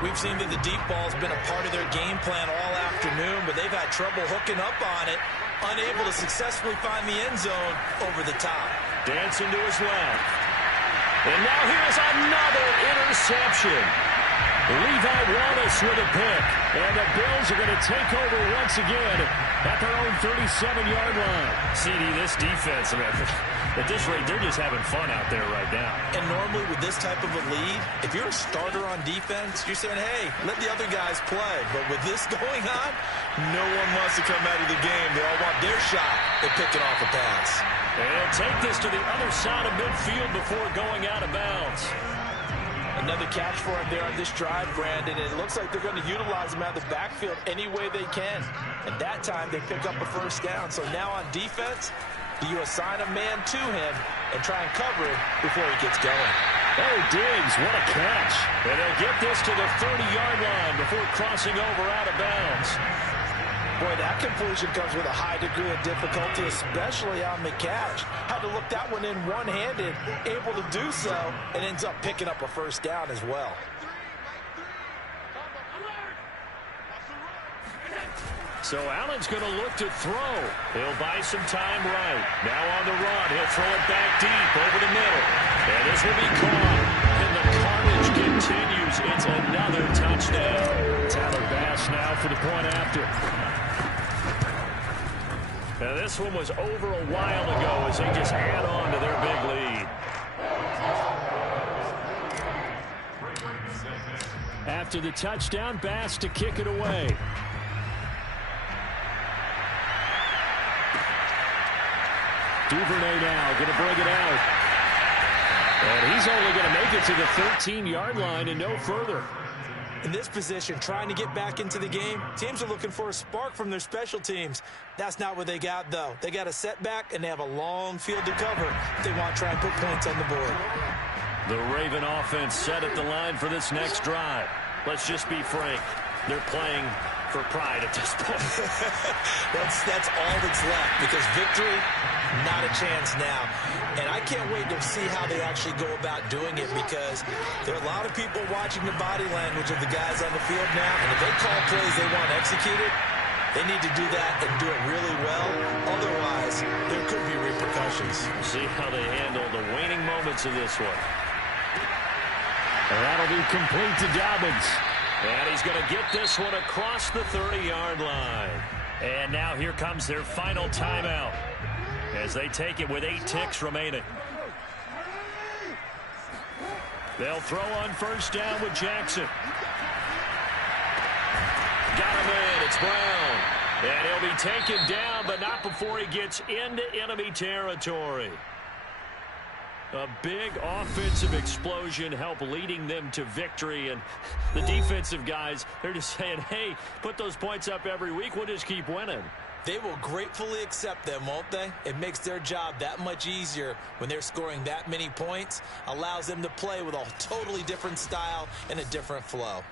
We've seen that the deep ball's been a part of their game plan all afternoon, but they've had trouble hooking up on it, unable to successfully find the end zone over the top. Dancing to his left. And now here's another interception. Levi Wallace with a pick. And the Bills are going to take over once again at their own 37-yard line. CD, this defense, man, at this rate, they're just having fun out there right now. And normally with this type of a lead, if you're a starter on defense, you're saying, hey, let the other guys play. But with this going on, no one wants to come out of the game. They all want their shot at picking off a pass. And he'll take this to the other side of midfield before going out of bounds. Another catch for him there on this drive, Brandon. And it looks like they're going to utilize him out of the backfield any way they can. And that time they pick up a 1st down. So now on defense, do you assign a man to him and try and cover him before he gets going? Oh, Diggs, what a catch. And they'll get this to the 30-yard line before crossing over out of bounds. Boy, that completion comes with a high degree of difficulty, especially on the catch. Had to look that one in one-handed, able to do so, and ends up picking up a 1st down as well. So Allen's going to look to throw. He'll buy some time right. Now on the run, he'll throw it back deep over the middle. And this will be caught. And the carnage continues. It's another touchdown. Tyler Bass now for the point after. Now this one was over a while ago as they just add on to their big lead. After the touchdown, Bass to kick it away. Duvernay now going to bring it out. And he's only going to make it to the 13-yard line and no further. In this position, trying to get back into the game, teams are looking for a spark from their special teams. That's not what they got, though. They got a setback, and they have a long field to cover if they want to try and put points on the board. The Raven offense set at the line for this next drive. Let's just be frank. They're playing for pride at this point. that's all that's left, because victory, not a chance now. And I can't wait to see how they actually go about doing it, because there are a lot of people watching the body language of the guys on the field now, and if they call plays they want executed, they need to do that and do it really well. Otherwise, there could be repercussions. We'll see how they handle the waning moments of this one. And that'll be complete to Dobbins. And he's going to get this one across the 30-yard line. And now here comes their final timeout as they take it with 8 ticks remaining. They'll throw on 1st down with Jackson. Got him in. It's Brown. And he'll be taken down, but not before he gets into enemy territory. A big offensive explosion helped leading them to victory. And the defensive guys, they're just saying, hey, put those points up every week. We'll just keep winning. They will gratefully accept them, won't they? It makes their job that much easier when they're scoring that many points. Allows them to play with a totally different style and a different flow.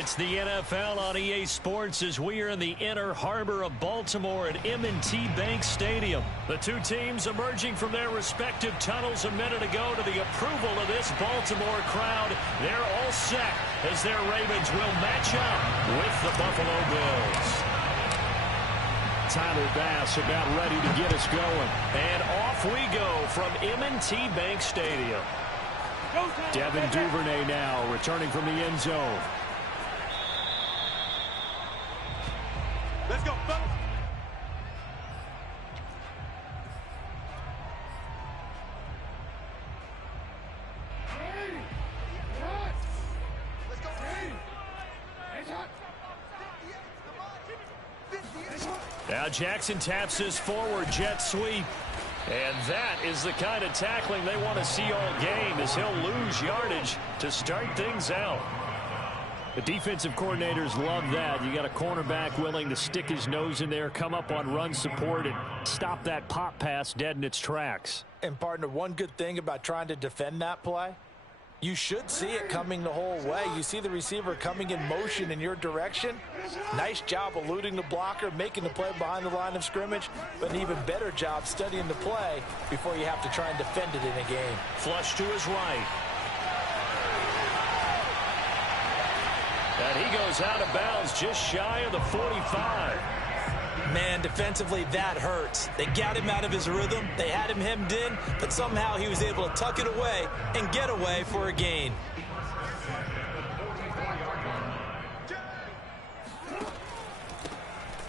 It's the NFL on EA Sports as we are in the inner harbor of Baltimore at M&T Bank Stadium. The two teams emerging from their respective tunnels a minute ago to the approval of this Baltimore crowd. They're all set as their Ravens will match up with the Buffalo Bills. Tyler Bass about ready to get us going. And off we go from M&T Bank Stadium. Devin Duvernay now returning from the end zone. Let's go, fellas. Now Jackson taps his forward jet sweep. And that is the kind of tackling they want to see all game as he'll lose yardage to start things out. The defensive coordinators love that. You got a cornerback willing to stick his nose in there, come up on run support, and stop that pop pass dead in its tracks. And partner, one good thing about trying to defend that play, you should see it coming the whole way. You see the receiver coming in motion in your direction. Nice job eluding the blocker, making the play behind the line of scrimmage, but an even better job studying the play before you have to try and defend it in a game. Flush to his right. And he goes out of bounds just shy of the 45. Man, defensively, that hurts. They got him out of his rhythm. They had him hemmed in, but somehow he was able to tuck it away and get away for a gain.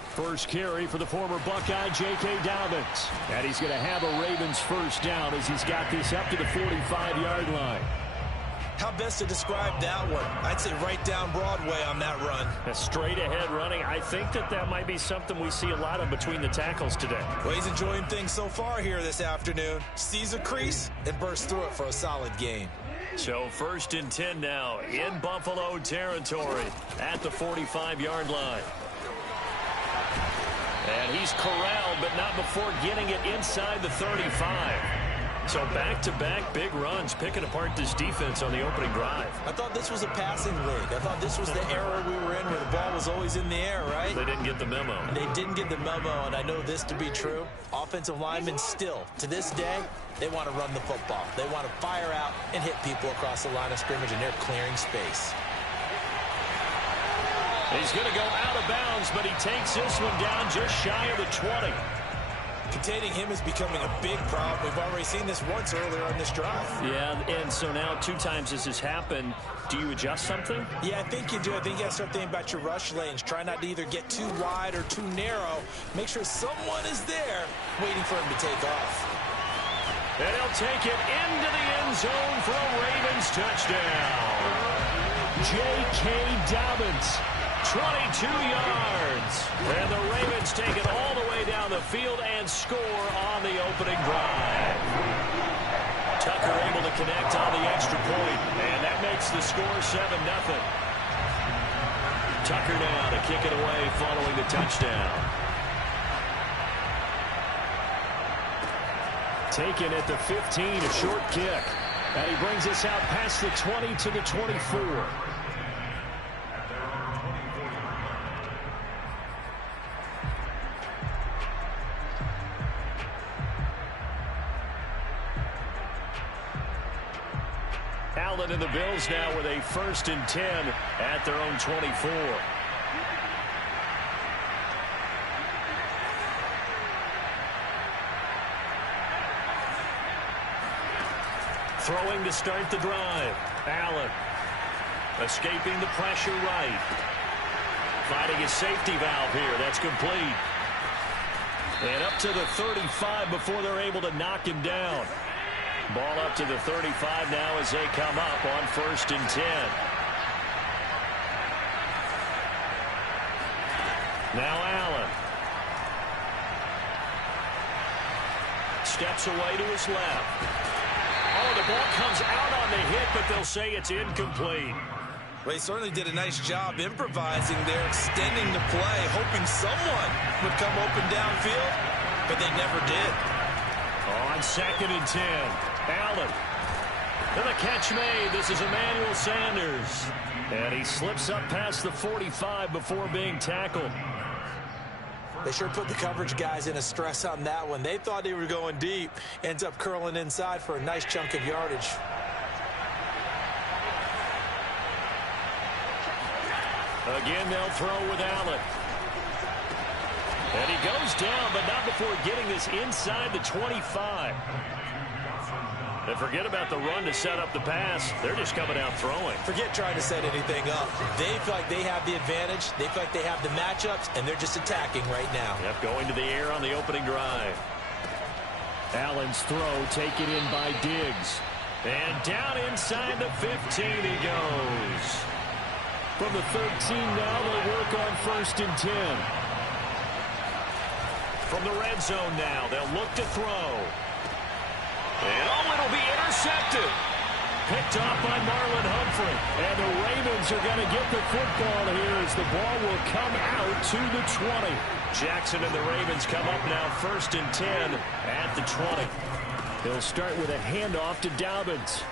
First carry for the former Buckeye, J.K. Dobbins. And he's going to have a Ravens first down as he's got this up to the 45-yard line. How best to describe that one? I'd say right down Broadway on that run. A straight ahead running. I think that might be something we see a lot of between the tackles today. Well, he's enjoying things so far here this afternoon. Sees a crease and bursts through it for a solid gain. So 1st and 10 now in Buffalo territory at the 45-yard line. And he's corralled, but not before getting it inside the 35. So back-to-back big runs, picking apart this defense on the opening drive. I thought this was a passing league. I thought this was the era we were in where the ball was always in the air, right? They didn't get the memo. They didn't get the memo, and I know this to be true. Offensive linemen still, to this day, they want to run the football. They want to fire out and hit people across the line of scrimmage, and they're clearing space. He's going to go out of bounds, but he takes this one down just shy of the 20. Containing him is becoming a big problem. We've already seen this once earlier on this drive. Yeah, and so now 2 times this has happened. Do you adjust something? Yeah, I think you do. I think you got to start thinking about your rush lanes. Try not to either get too wide or too narrow. Make sure someone is there waiting for him to take off. And he'll take it into the end zone for a Ravens touchdown. J.K. Dobbins. 22 yards. And the Ravens take it all the way down the field and score on the opening drive. Tucker able to connect on the extra point, and that makes the score 7-0. Tucker now to kick it away following the touchdown. Taken at the 15, a short kick. And he brings us out past the 20 to the 24. Allen and the Bills now with a 1st and 10 at their own 24. Throwing to start the drive. Allen escaping the pressure right. Finding his safety valve here. That's complete. And up to the 35 before they're able to knock him down. Ball up to the 35 now as they come up on 1st and 10. Now Allen. Steps away to his left. Oh, the ball comes out on the hit, but they'll say it's incomplete. Well, he certainly did a nice job improvising there, extending the play, hoping someone would come open downfield, but they never did. On 2nd and 10, Allen And the catch made. This is Emmanuel Sanders. And he slips up past the 45 before being tackled. They sure put the coverage guys in a stress on that one. They thought they were going deep. Ends up curling inside for a nice chunk of yardage. Again, they'll throw with Allen. And he goes down, but not before getting this inside the 25. And forget about the run to set up the pass. They're just coming out throwing. Forget trying to set anything up. They feel like they have the advantage. They feel like they have the matchups, and they're just attacking right now. Yep, going to the air on the opening drive. Allen's throw taken in by Diggs. And down inside the 15 he goes. From the 13 now, they'll work on 1st and 10. From the red zone now, they'll look to throw. And it'll be intercepted. Picked off by Marlon Humphrey. And the Ravens are going to get the football here as the ball will come out to the 20. Jackson and the Ravens come up now 1st and 10 at the 20. They'll start with a handoff to Dobbins.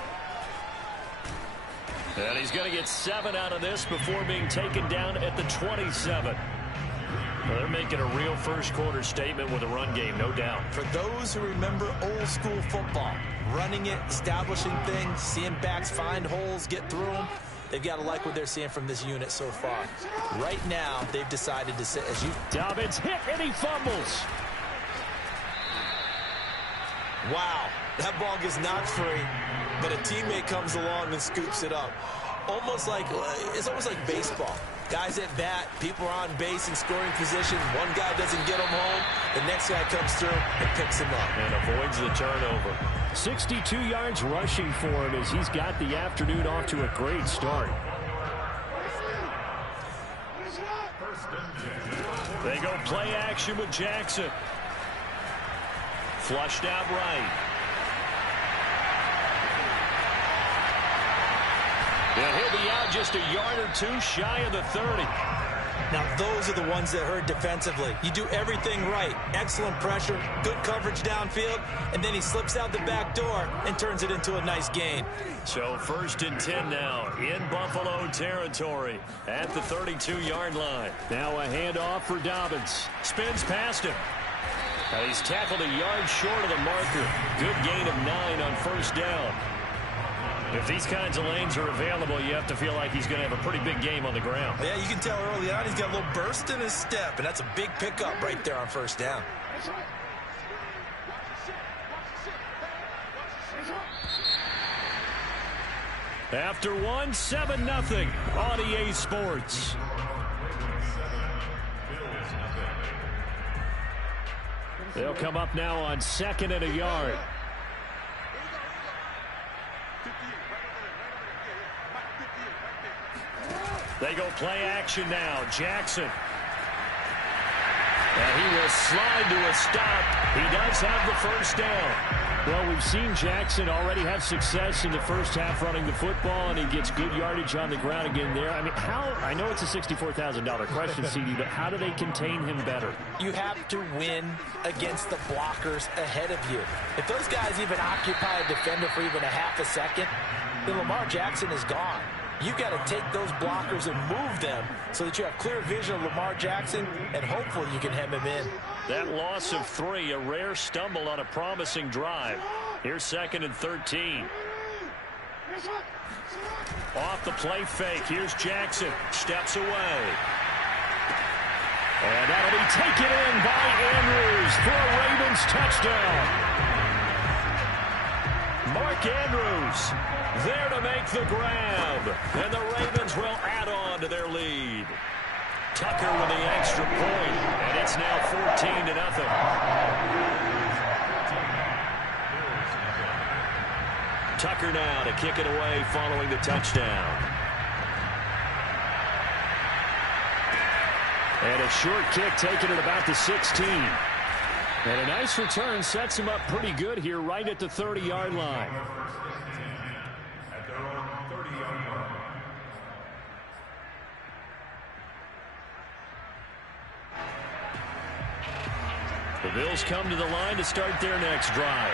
And he's going to get 7 out of this before being taken down at the 27. Well, they're making a real first-quarter statement with a run game, no doubt. For those who remember old-school football, running it, establishing things, seeing backs find holes, get through them, they've got to like what they're seeing from this unit so far. Right now, they've decided to sit as you... Dobbins hit, and he fumbles. Wow, that ball gets knocked free, but a teammate comes along and scoops it up. It's almost like baseball. Guys at bat, people are on base in scoring position. One guy doesn't get him home. The next guy comes through and picks him up. And avoids the turnover. 62 yards rushing for him as he's got the afternoon off to a great start. They go play action with Jackson. Flushed out right. And he'll be out just a yard or two shy of the 30. Now, those are the ones that hurt defensively. You do everything right. Excellent pressure, good coverage downfield, and then he slips out the back door and turns it into a nice gain. So 1st and 10 now in Buffalo territory at the 32-yard line. Now a handoff for Dobbins. Spins past him. Now he's tackled a yard short of the marker. Good gain of 9 on 1st down. If these kinds of lanes are available, you have to feel like he's going to have a pretty big game on the ground. Yeah, you can tell early on he's got a little burst in his step, and that's a big pickup right there on 1st down. After 1, 7-0 on EA Sports. They'll come up now on 2nd and a yard. They go play action now. Jackson. And he will slide to a stop. He does have the 1st down. Well, we've seen Jackson already have success in the first half running the football, and he gets good yardage on the ground again there. I mean, I know it's a $64,000 question, CD, but how do they contain him better? You have to win against the blockers ahead of you. If those guys even occupy a defender for even a half a second, then Lamar Jackson is gone. You've got to take those blockers and move them so that you have clear vision of Lamar Jackson, and hopefully you can hem him in. That loss of 3, a rare stumble on a promising drive. Here's 2nd and 13. Off the play fake. Here's Jackson. Steps away. And that'll be taken in by Andrews for a Ravens touchdown. Mark Andrews there to make the grab. And the Ravens will add on to their lead. Tucker with the extra point, and it's now 14-0. Tucker now to kick it away following the touchdown. And a short kick taken at about the 16. And a nice return sets him up pretty good here right at the 30-yard line. At their own 30-yard line. The Bills come to the line to start their next drive.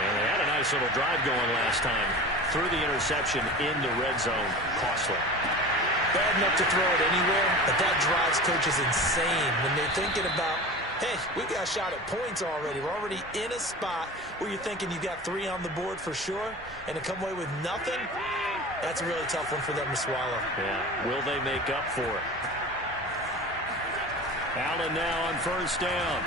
And they had a nice little drive going last time. threw the interception in the red zone. Costly. Bad enough to throw it anywhere, but that drives coaches insane when they're thinking about, hey, we got a shot at points already. We're already in a spot where you're thinking you got 3 on the board for sure, and to come away with nothing, that's a really tough one for them to swallow. Yeah, will they make up for it? Allen now on first down.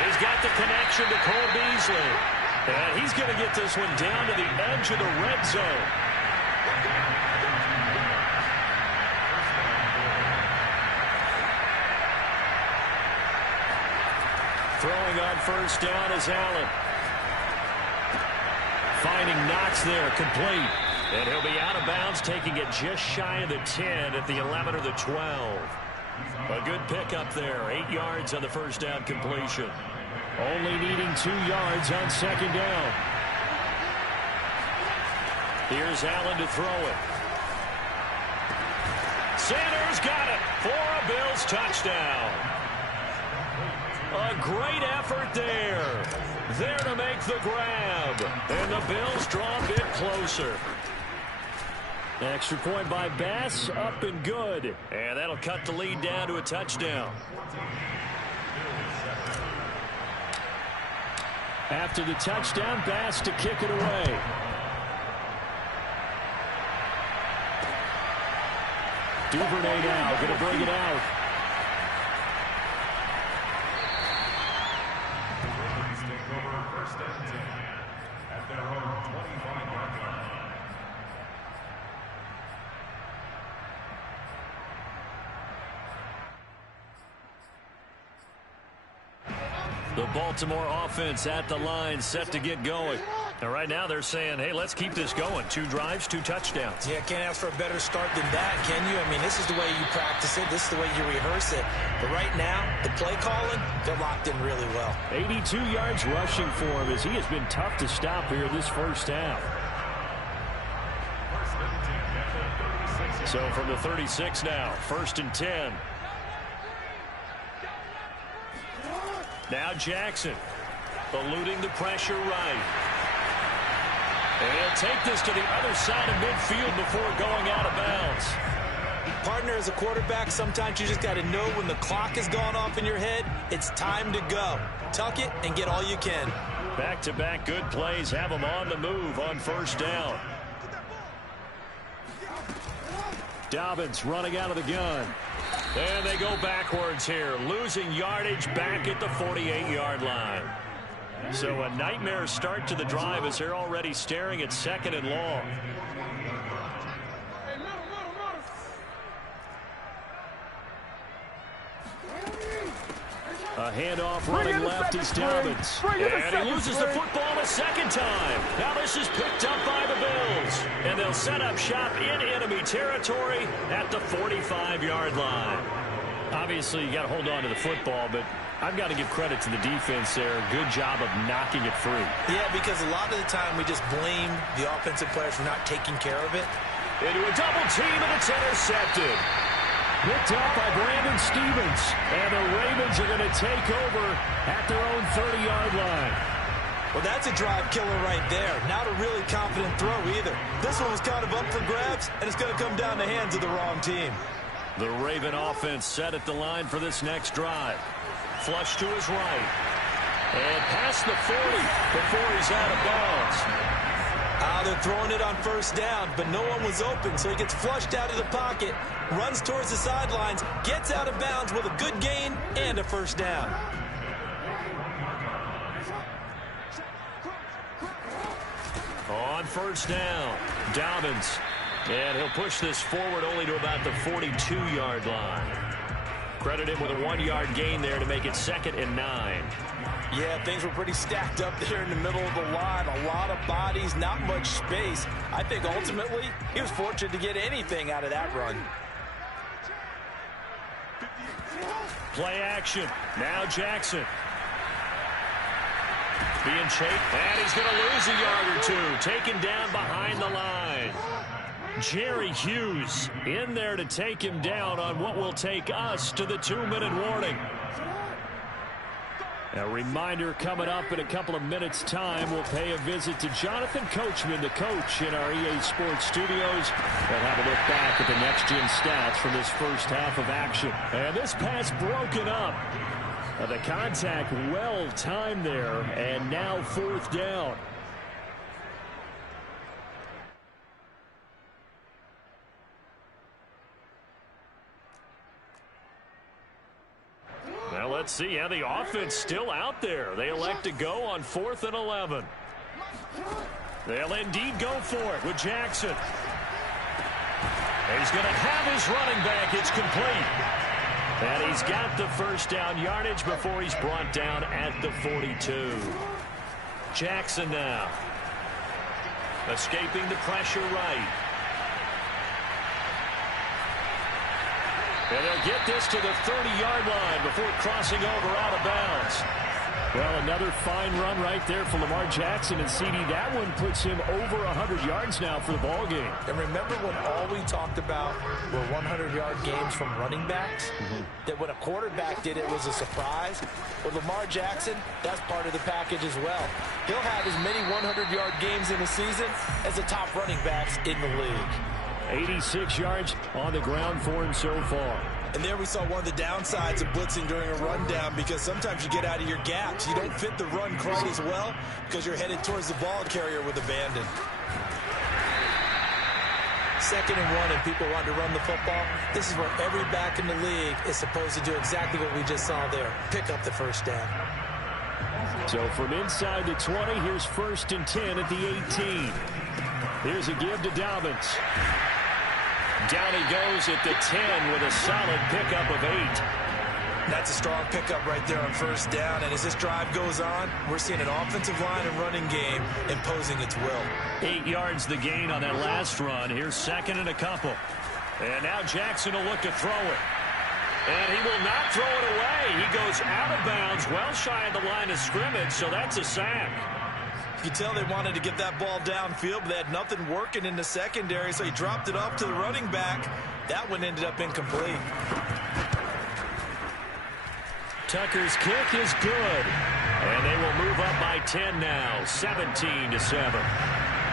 He's got the connection to Cole Beasley. And he's going to get this one down to the edge of the red zone. Throwing on first down is Allen. Finding Knox there, complete. And he'll be out of bounds, taking it just shy of the 10 at the 11 or the 12. A good pickup there, 8 yards on the first down completion. Only needing 2 yards on second down. Here's Allen to throw it. Sanders got it for a Bills touchdown. A great effort there. There to make the grab. And the Bills draw a bit closer. Extra point by Bass, up and good. And that'll cut the lead down to a touchdown. After the touchdown, Bass to kick it away. Duvernay now going to bring it out. The Baltimore offense at the line, set to get going. And right now they're saying, hey, let's keep this going. 2 drives, 2 touchdowns. Yeah, can't ask for a better start than that, can you? I mean, this is the way you practice it. This is the way you rehearse it. But right now, the play calling, they're locked in really well. 82 yards rushing for him as he has been tough to stop here this first half. So from the 36 now, 1st and 10. Now Jackson, eluding the pressure right. And he'll take this to the other side of midfield before going out of bounds. Partner, as a quarterback, sometimes you just got to know when the clock has gone off in your head, it's time to go. Tuck it and get all you can. Back-to-back good plays have them on the move on first down. Dobbins running out of the gun. And they go backwards here, losing yardage back at the 48-yard line. So a nightmare start to the drive as they're already staring at 2nd and long. A handoff running left is Dobbins. And he loses the football a second time. Now this is picked up by the Bills. And they'll set up shop in enemy territory at the 45-yard line. Obviously, you got to hold on to the football, but I've got to give credit to the defense there. Good job of knocking it free. Yeah, because a lot of the time we just blame the offensive players for not taking care of it. Into a double team, and it's intercepted. Picked up by Brandon Stevens. And the Ravens are going to take over at their own 30-yard line. Well, that's a drive killer right there. Not a really confident throw either. This one was kind of up for grabs, and it's going to come down the hands of the wrong team. The Raven offense set at the line for this next drive. Flush to his right. And past the 40 before he's out of bounds. They're throwing it on first down, but no one was open, so he gets flushed out of the pocket, runs towards the sidelines, gets out of bounds with a good gain and a first down. On first down, Dobbins. And he'll push this forward only to about the 42-yard line. Credit him with a 1-yard gain there to make it 2nd and 9. Yeah, things were pretty stacked up there in the middle of the line. A lot of bodies, not much space. I think ultimately he was fortunate to get anything out of that run. Play action. Now Jackson. Being chased, and he's going to lose a yard or 2. Taken down behind the line. Jerry Hughes in there to take him down on what will take us to the 2-minute warning. A reminder coming up in a couple of minutes' time. We'll pay a visit to Jonathan Coachman, the coach in our EA Sports studios. We'll have a look back at the next-gen stats from this first half of action. And this pass broken up. The contact well-timed there, and now fourth down. Well, let's see how the offense still out there. They elect to go on 4th and 11. They'll indeed go for it with Jackson. He's going to have his running back. It's complete. And he's got the first down yardage before he's brought down at the 42. Jackson now. Escaping the pressure right. And they'll get this to the 30-yard line before crossing over out of bounds. Well, another fine run right there for Lamar Jackson, and CD, that one puts him over 100 yards now for the ball game. And remember when all we talked about were 100-yard games from running backs? That when a quarterback did it was a surprise. With Lamar Jackson, that's part of the package as well. He'll have as many 100-yard games in a season as the top running backs in the league. 86 yards on the ground for him so far. And there we saw one of the downsides of blitzing during a rundown, because sometimes you get out of your gaps. You don't fit the run quite as well because you're headed towards the ball carrier with abandon. 2nd and 1 and people want to run the football. This is where every back in the league is supposed to do exactly what we just saw there. Pick up the first down. So from inside the 20, here's 1st and 10 at the 18. Here's a give to Dobbins. Down he goes at the 10 with a solid pickup of 8. That's a strong pickup right there on first down. And as this drive goes on, we're seeing an offensive line and running game imposing its will. 8 yards the gain on that last run. Here's 2nd and a couple. And now Jackson will look to throw it. And he will not throw it away. He goes out of bounds, well shy of the line of scrimmage, so that's a sack. You can tell they wanted to get that ball downfield, but they had nothing working in the secondary, so he dropped it off to the running back. That one ended up incomplete. Tucker's kick is good. And they will move up by 10 now, 17-7.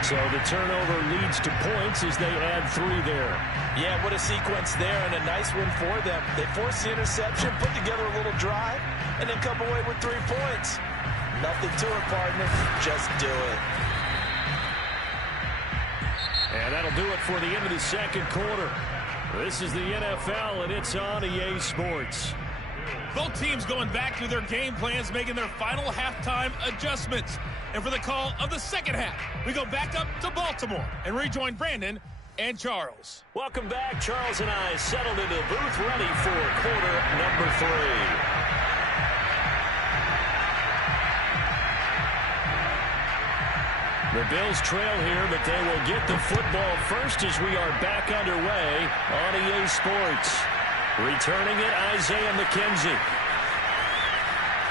So the turnover leads to points as they add 3 there. Yeah, what a sequence there, and a nice one for them. They forced the interception, put together a little drive, and then come away with 3 points. Nothing to it, partner. Just do it. And that'll do it for the end of the second quarter. This is the NFL, and it's on EA Sports. Both teams going back to their game plans, making their final halftime adjustments. And for the call of the second half, we go back up to Baltimore and rejoin Brandon and Charles. Welcome back. Charles and I settled into the booth, ready for quarter number 3. The Bills trail here, but they will get the football first as we are back underway on EA Sports. Returning it, Isaiah McKenzie.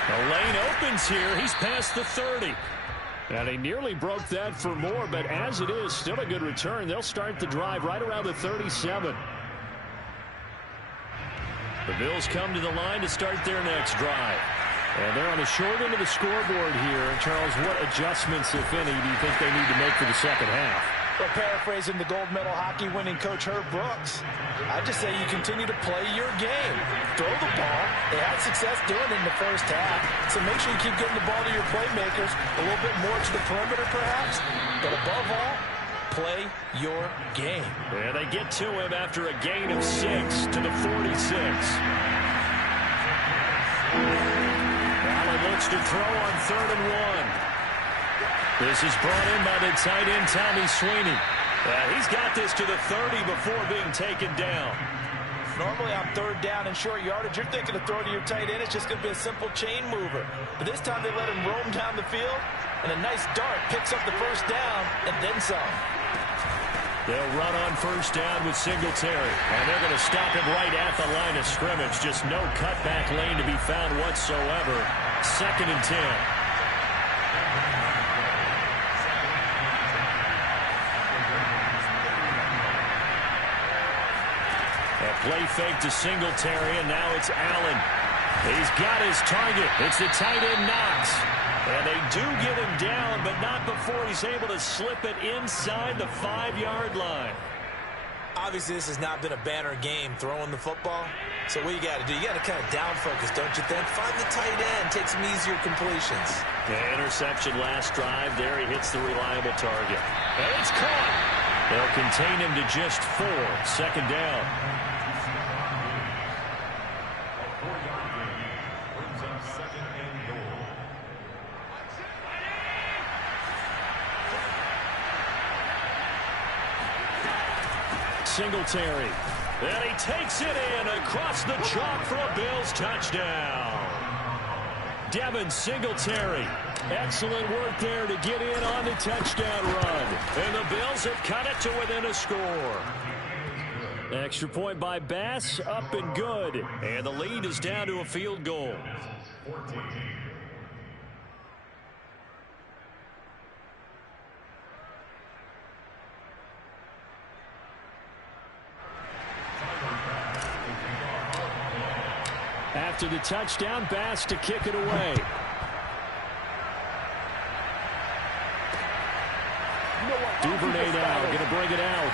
The lane opens here. He's past the 30. And he nearly broke that for more, but as it is, still a good return. They'll start the drive right around the 37. The Bills come to the line to start their next drive. And they're on the short end of the scoreboard here. Charles, what adjustments, if any, do you think they need to make for the second half? Well, paraphrasing the gold medal hockey winning coach Herb Brooks, I just say you continue to play your game. Throw the ball. They had success doing it in the first half, so make sure you keep getting the ball to your playmakers, a little bit more to the perimeter perhaps, but above all, play your game. And they get to him after a gain of 6 to the 46. Allen looks to throw on 3rd and 1. This is brought in by the tight end, Tommy Sweeney. He's got this to the 30 before being taken down. Normally on 3rd down and short yardage, you're thinking to throw to your tight end. It's just going to be a simple chain mover. But this time they let him roam down the field, and a nice dart picks up the first down and then some. They'll run on 1st down with Singletary. And they're going to stop him right at the line of scrimmage. Just no cutback lane to be found whatsoever. 2nd and 10. A play fake to Singletary, and now it's Allen. He's got his target. It's the tight end Knox. And they do get him down, but not before he's able to slip it inside the 5-yard line. Obviously, this has not been a banner game throwing the football. So what you got to do, you got to kind of down focus, don't you think? Find the tight end, take some easier completions. The interception last drive. There he hits the reliable target. And it's caught. They'll contain him to just 4. Second down. Singletary. And he takes it in across the chalk for a Bills touchdown. Devin Singletary. Excellent work there to get in on the touchdown run. And the Bills have cut it to within a score. Extra point by Bass, up and good. And the lead is down to a field goal. After the touchdown, Bass to kick it away. Duvernay now going to bring it out.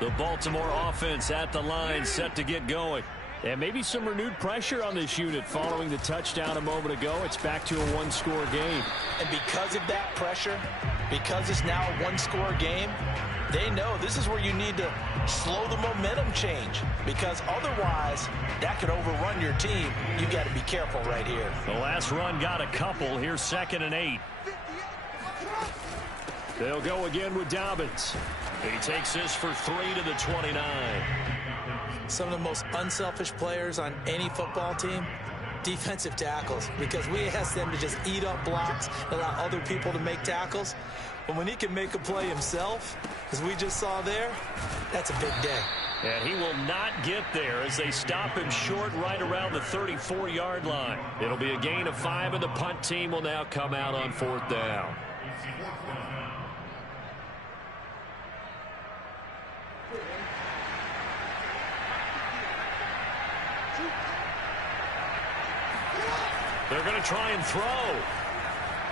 The Baltimore offense at the line, set to get going. And maybe some renewed pressure on this unit following the touchdown a moment ago. It's back to a one-score game. And because of that pressure, because it's now a one-score game, they know this is where you need to slow the momentum change, because otherwise that could overrun your team. You got to be careful right here. The last run got a couple. Here's 2nd and 8. They'll go again with Dobbins. He takes this for 3 to the 29. Some of the most unselfish players on any football team, defensive tackles, because we ask them to just eat up blocks, allow other people to make tackles. But when he can make a play himself, as we just saw there, that's a big day. And he will not get there as they stop him short right around the 34-yard line. It'll be a gain of 5, and the punt team will now come out on 4th down. They're going to try and throw.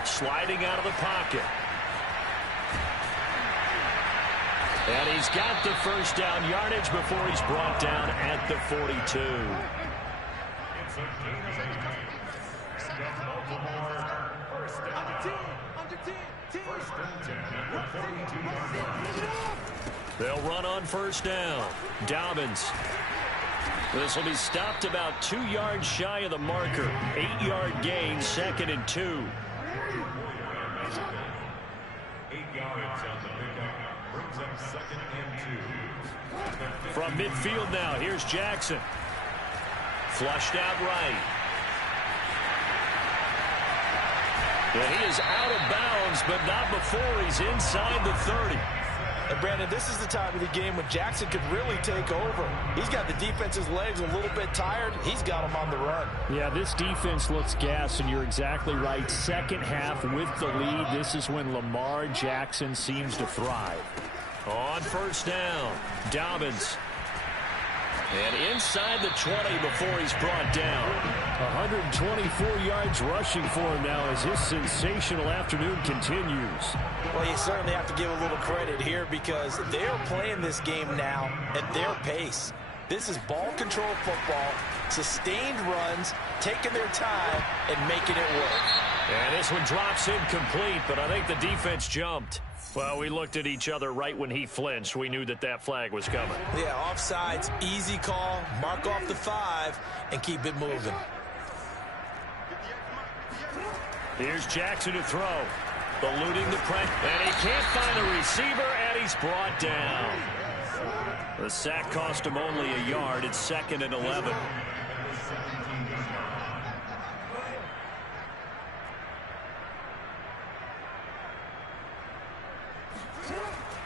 Sliding out of the pocket. And he's got the first down yardage before he's brought down at the 42. It's a gain of 8. Baltimore first down. First and 10 at the 42-yard line. They'll run on first down. Dobbins. This will be stopped about 2 yards shy of the marker. 8-yard gain, 2nd and 2. 8 yards on the pickup. Brings up 2nd and 2. From midfield now, here's Jackson. Flushed out right. And he is out of bounds, but not before he's inside the 30. And Brandon, this is the time of the game when Jackson could really take over. He's got the defense's legs a little bit tired. He's got them on the run. Yeah, this defense looks gassed, and you're exactly right. Second half with the lead, this is when Lamar Jackson seems to thrive. On first down, Dobbins. And inside the 20 before he's brought down. 124 yards rushing for him now as his sensational afternoon continues. Well, you certainly have to give a little credit here because they're playing this game now at their pace. This is ball control football, sustained runs, taking their time, and making it work. And this one drops incomplete, but I think the defense jumped. Well, we looked at each other right when he flinched. We knew that that flag was coming. Yeah, offsides, easy call, mark off the 5, and keep it moving. Here's Jackson to throw. Eluding the press, and he can't find a receiver, and he's brought down. The sack cost him only a yard. It's 2nd and 11.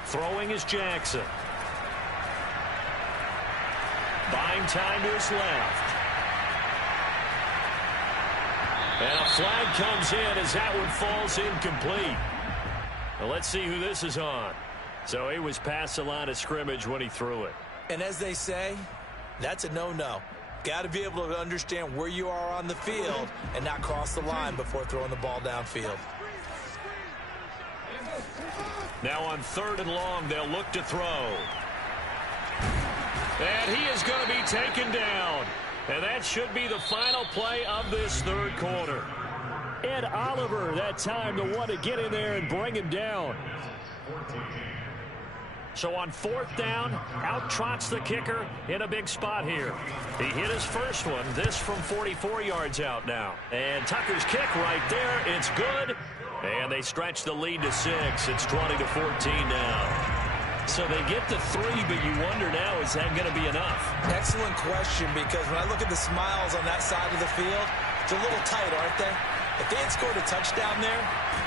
Throwing is Jackson. Buying time to his left. And a flag comes in as that one falls incomplete. Well, let's see who this is on. So he was past the line of scrimmage when he threw it. And as they say, that's a no-no. Got to be able to understand where you are on the field and not cross the line before throwing the ball downfield. Now on 3rd and long, they'll look to throw. And he is going to be taken down. And that should be the final play of this 3rd quarter. Ed Oliver, that time, the one to get in there and bring him down. So on 4th down, out trots the kicker in a big spot here. He hit his first one, this from 44 yards out now. And Tucker's kick right there, it's good. And they stretch the lead to 6. It's 20-14 now. So they get to 3, but you wonder now, is that going to be enough? Excellent question, because when I look at the smiles on that side of the field, it's a little tight, aren't they? If they had scored a touchdown there,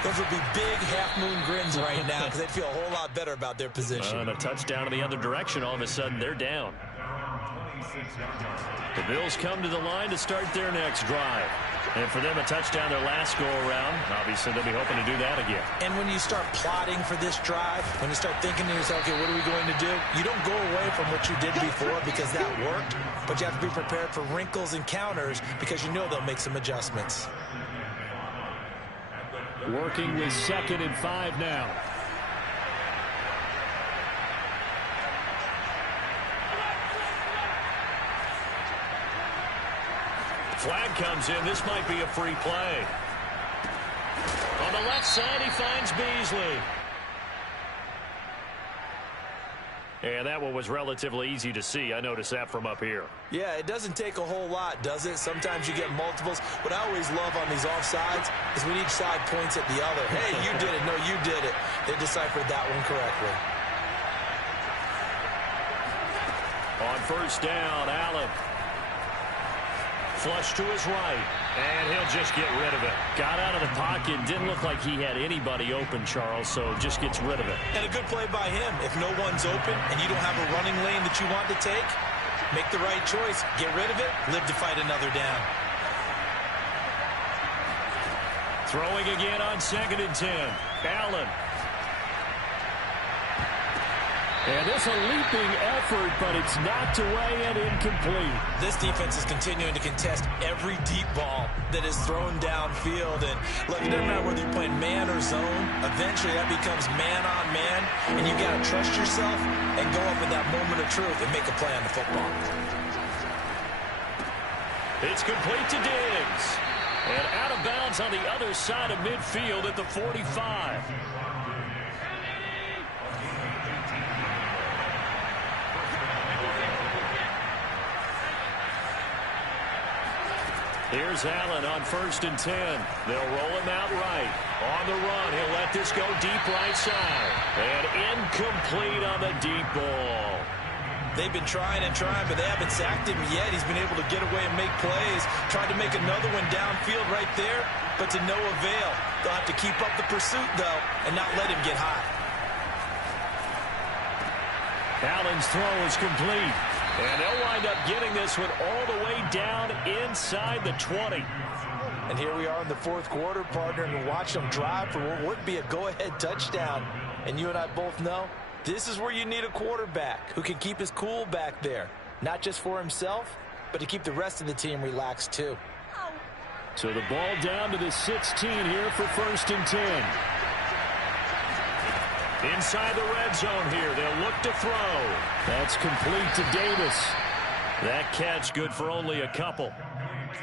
those would be big half-moon grins right now because they'd feel a whole lot better about their position. And a touchdown in the other direction, all of a sudden they're down. The Bills come to the line to start their next drive. And for them, a touchdown their last go-around. Obviously, they'll be hoping to do that again. And when you start plotting for this drive, when you start thinking to yourself, okay, what are we going to do? You don't go away from what you did before because that worked, but you have to be prepared for wrinkles and counters because you know they'll make some adjustments. Working with 2nd and 5 now. Flag comes in. This might be a free play. On the left side, he finds Beasley. And that one was relatively easy to see. I noticed that from up here. Yeah, it doesn't take a whole lot, does it? Sometimes you get multiples. What I always love on these offsides is when each side points at the other. Hey, you did it. No, you did it. They deciphered that one correctly. On 1st down, Allen. Flush to his right, and he'll just get rid of it. Got out of the pocket, didn't look like he had anybody open, Charles, so just gets rid of it. And a good play by him. If no one's open and you don't have a running lane that you want to take, make the right choice. Get rid of it, live to fight another down. Throwing again on 2nd and 10. Allen. And this a leaping effort, but it's knocked away and incomplete. This defense is continuing to contest every deep ball that is thrown downfield. And look, it doesn't matter whether you're playing man or zone. Eventually, that becomes man on man. And you got to trust yourself and go up in that moment of truth and make a play on the football. It's complete to Diggs. And out of bounds on the other side of midfield at the 45. Here's Allen on 1st and 10. They'll roll him out right. On the run, he'll let this go deep right side. And incomplete on the deep ball. They've been trying and trying, but they haven't sacked him yet. He's been able to get away and make plays. Tried to make another one downfield right there, but to no avail. They'll have to keep up the pursuit, though, and not let him get high. Allen's throw is complete. And they'll wind up getting this one all the way down inside the 20. And here we are in the 4th quarter, partner, and watch them drive for what would be a go-ahead touchdown. And you and I both know this is where you need a quarterback who can keep his cool back there. Not just for himself, but to keep the rest of the team relaxed too. So the ball down to the 16 here for 1st and 10. Inside the red zone here. They'll look to throw. That's complete to Davis. That catch good for only a couple.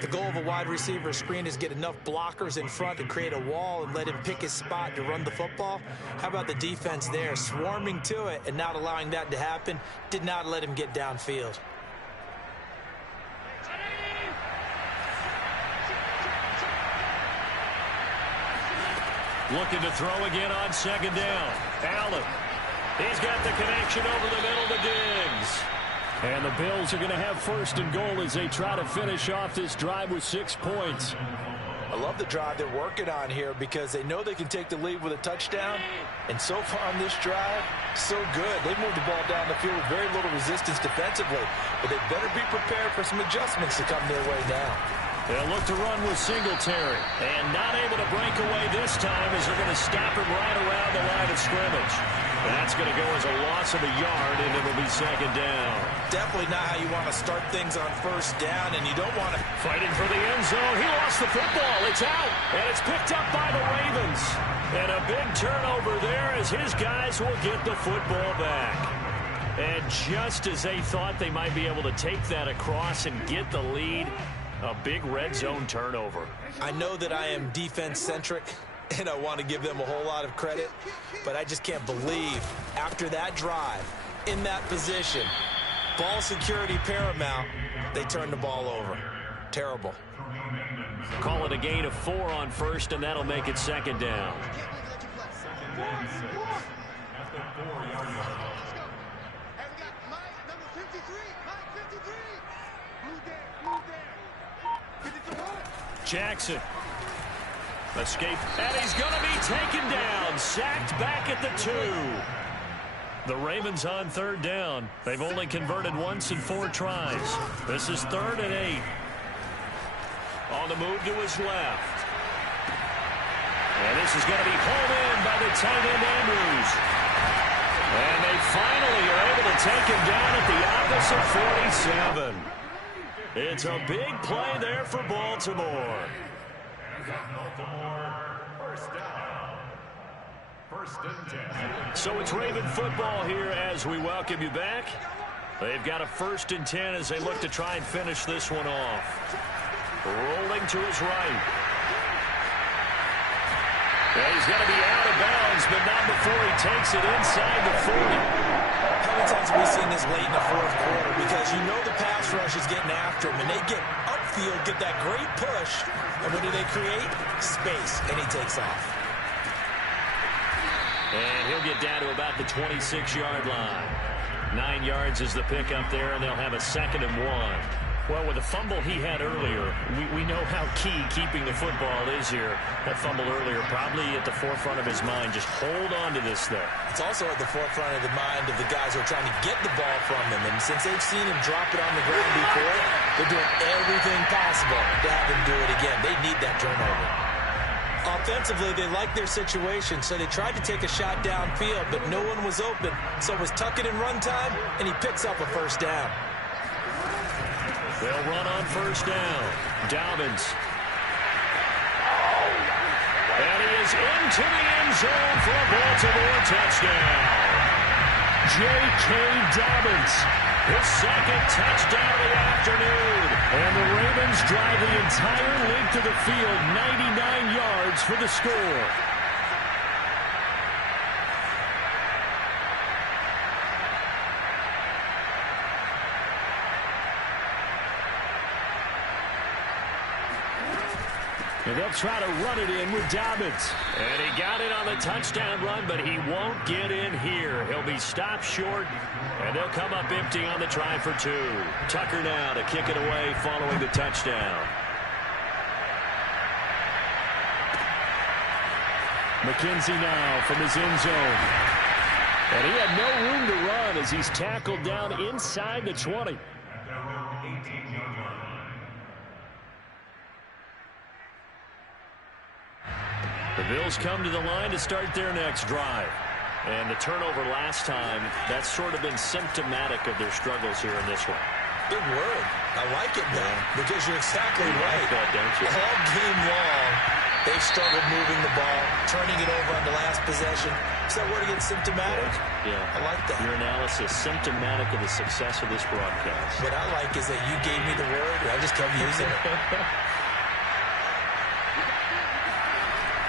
The goal of a wide receiver screen is get enough blockers in front to create a wall and let him pick his spot to run the football. How about the defense there, swarming to it and not allowing that to happen? Did not let him get downfield. Looking to throw again on 2nd down. Allen. He's got the connection over the middle to Diggs. And the Bills are going to have 1st and goal as they try to finish off this drive with 6 points. I love the drive they're working on here because they know they can take the lead with a touchdown. And so far on this drive, so good. They moved the ball down the field with very little resistance defensively. But they better be prepared for some adjustments to come their way now. They'll look to run with Singletary. And not able to break away this time as they're going to stop him right around the line of scrimmage. That's going to go as a loss of a yard, and it'll be second down. Definitely not how you want to start things on first down, and you don't want to... Fighting for the end zone. He lost the football. It's out, and it's picked up by the Ravens. And a big turnover there as his guys will get the football back. And just as they thought they might be able to take that across and get the lead, a big red zone turnover. I know that I am defense-centric, and I want to give them a whole lot of credit, but I just can't believe after that drive, in that position, ball security paramount, they turned the ball over. Terrible. Call it a gain of 4 on first, and that'll make it second down. Second and 6 at the 4-yard line. Jackson. Escape, and he's going to be taken down. Sacked back at the 2. The Ravens on third down. They've only converted once in 4 tries. This is 3rd and 8. On the move to his left. And this is going to be hauled in by the tight end Andrews. And they finally are able to take him down at the opposite 47. It's a big play there for Baltimore. First down. First and 10. So it's Raven football here as we welcome you back. They've got a 1st and 10 as they look to try and finish this one off. Rolling to his right. Yeah, he's going to be out of bounds, but not before he takes it inside the 40. How many times have we seen this late in the 4th quarter? Because you know the pass rush is getting after him, and they get upfield, get that great push, and what do they create? Space, and he takes off. And he'll get down to about the 26-yard line. 9 yards is the pickup there, and they'll have a 2nd and 1. Well, with the fumble he had earlier, we know how key keeping the football is here. That fumble earlier probably at the forefront of his mind. Just hold on to this thing. It's also at the forefront of the mind of the guys who are trying to get the ball from him. And since they've seen him drop it on the ground before, they're doing everything possible to have him do it again. They need that turnover. Offensively, they like their situation, so they tried to take a shot downfield, but no one was open. So it was tuck it in run time, and he picks up a 1st down. They'll run on 1st down. Dobbins. And he is into the end zone for a Baltimore touchdown. J.K. Dobbins, his 2nd touchdown of the afternoon. And the Ravens drive the entire length of the field, 99 yards for the score. And they'll try to run it in with Dobbins. And he got it on the touchdown run, but he won't get in here. He'll be stopped short, and they'll come up empty on the try for 2. Tucker now to kick it away following the touchdown. McKenzie now from his end zone. And he had no room to run as he's tackled down inside the 20. The Bills come to the line to start their next drive. And the turnover last time, that's sort of been symptomatic of their struggles here in this one. Big word. I like it, though, because you're exactly right. You like that, don't you? All game long, they've struggled moving the ball, turning it over on the last possession. Is that word again, symptomatic? Yeah. I like that. Your analysis, symptomatic of the success of this broadcast. What I like is that you gave me the word, and I just kept using it.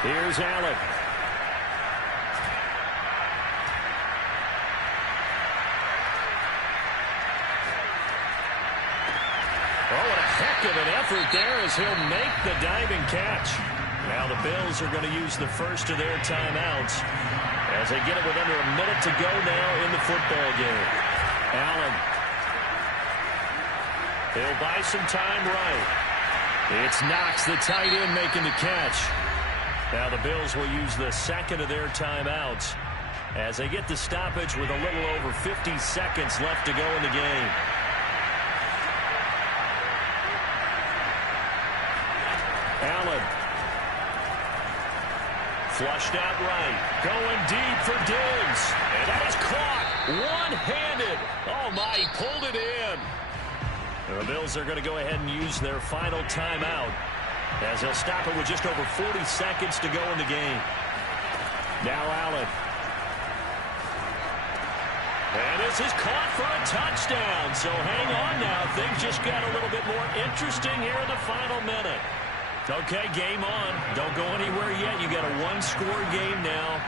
Here's Allen. Oh, what a heck of an effort there as he'll make the diving catch. Now the Bills are going to use the first of their timeouts as they get it with under a minute to go now in the football game. Allen. He'll buy some time right. It's Knox, the tight end, making the catch. Now the Bills will use the second of their timeouts as they get the stoppage with a little over 50 seconds left to go in the game. Allen. Flushed out right. Going deep for Diggs. And that is caught one-handed. Oh, my, he pulled it in. The Bills are going to go ahead and use their final timeout as they'll stop it with just over 40 seconds to go in the game. Now Allen. And this is caught for a touchdown. So hang on now. Things just got a little bit more interesting here in the final minute. Okay, game on. Don't go anywhere yet. You got a one-score game now.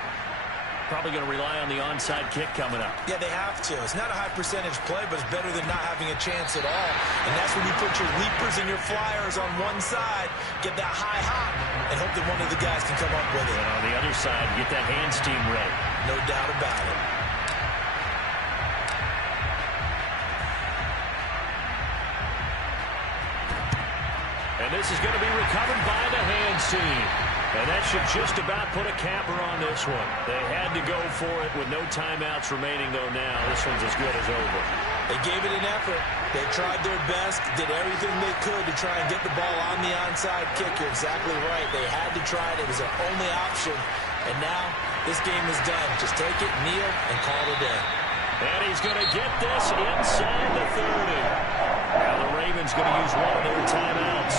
Probably going to rely on the onside kick coming up. Yeah, they have to. It's not a high percentage play, but it's better than not having a chance at all. And that's when you put your leapers and your flyers on one side, get that high hop, and hope that one of the guys can come up with it. And on the other side, get that hands team ready. No doubt about it. And this is going to be recovered by the hands team. And that should just about put a capper on this one. They had to go for it with no timeouts remaining, though, now. This one's as good as over. They gave it an effort. They tried their best, did everything they could to try and get the ball on the onside kick. You're exactly right. They had to try it. It was their only option. And now this game is done. Just take it, kneel, and call it a day. And he's going to get this inside the 30. Now the Ravens going to use one of their timeouts.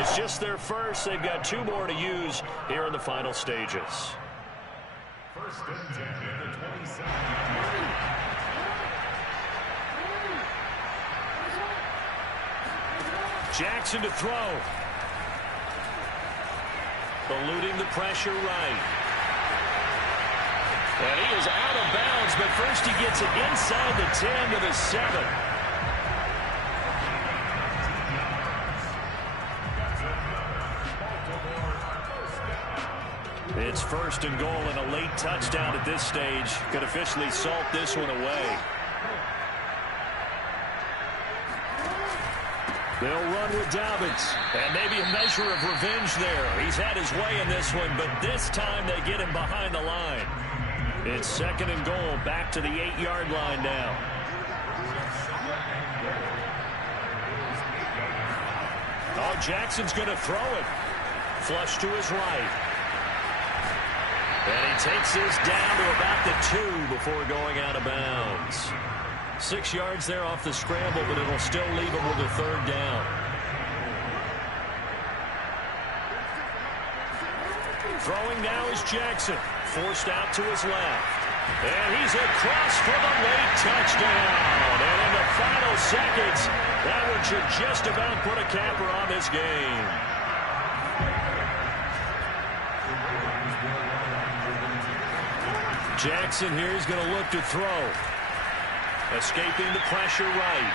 It's just their first. They've got two more to use here in the final stages. First and 10 at the 27. Jackson to throw. Eluding the pressure right. And he is out of bounds, but first he gets it inside the 10 to the 7. It's first and goal and a late touchdown at this stage. Could officially salt this one away. They'll run with Dobbins. And maybe a measure of revenge there. He's had his way in this one, but this time they get him behind the line. It's second and goal, back to the 8-yard line now. Oh, Jackson's going to throw it. Flush to his right. And he takes this down to about the 2 before going out of bounds. 6 yards there off the scramble, but it'll still leave him with a third down. Throwing now is Jackson. Forced out to his left. And he's across for the late touchdown. And in the final seconds, that one should just about put a capper on this game. Jackson here is going to look to throw. Escaping the pressure right.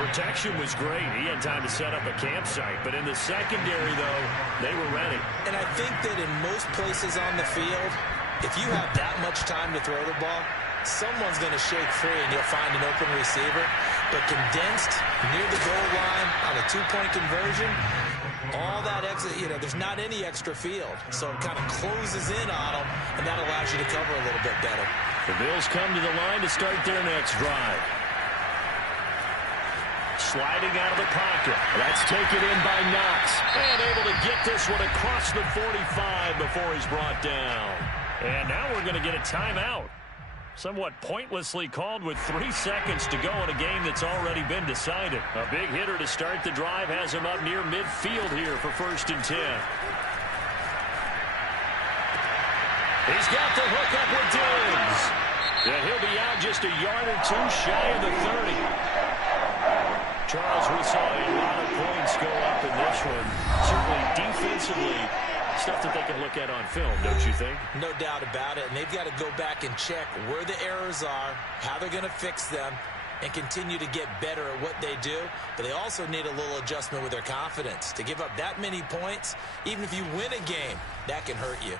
Protection was great. He had time to set up a campsite. But in the secondary, though, they were ready. And I think that in most places on the field, if you have that much time to throw the ball, someone's going to shake free and you'll find an open receiver. But condensed near the goal line on a two-point conversion, all that exit, there's not any extra field. So it kind of closes in on them, and that allows you to cover a little bit better. The Bills come to the line to start their next drive. Sliding out of the pocket. That's taken in by Knox. And able to get this one across the 45 before he's brought down. And now we're going to get a timeout. Somewhat pointlessly called with 3 seconds to go in a game that's already been decided. A big hitter to start the drive has him up near midfield here for first and 10. He's got the hook up with Diggs. Yeah, he'll be out just a yard or two shy of the 30. Charles, we saw a lot of points go up in this one. Certainly defensively, stuff that they can look at on film, don't you think? No doubt about it. And they've got to go back and check where the errors are, how they're going to fix them, and continue to get better at what they do. But they also need a little adjustment with their confidence. To give up that many points, even if you win a game, that can hurt you.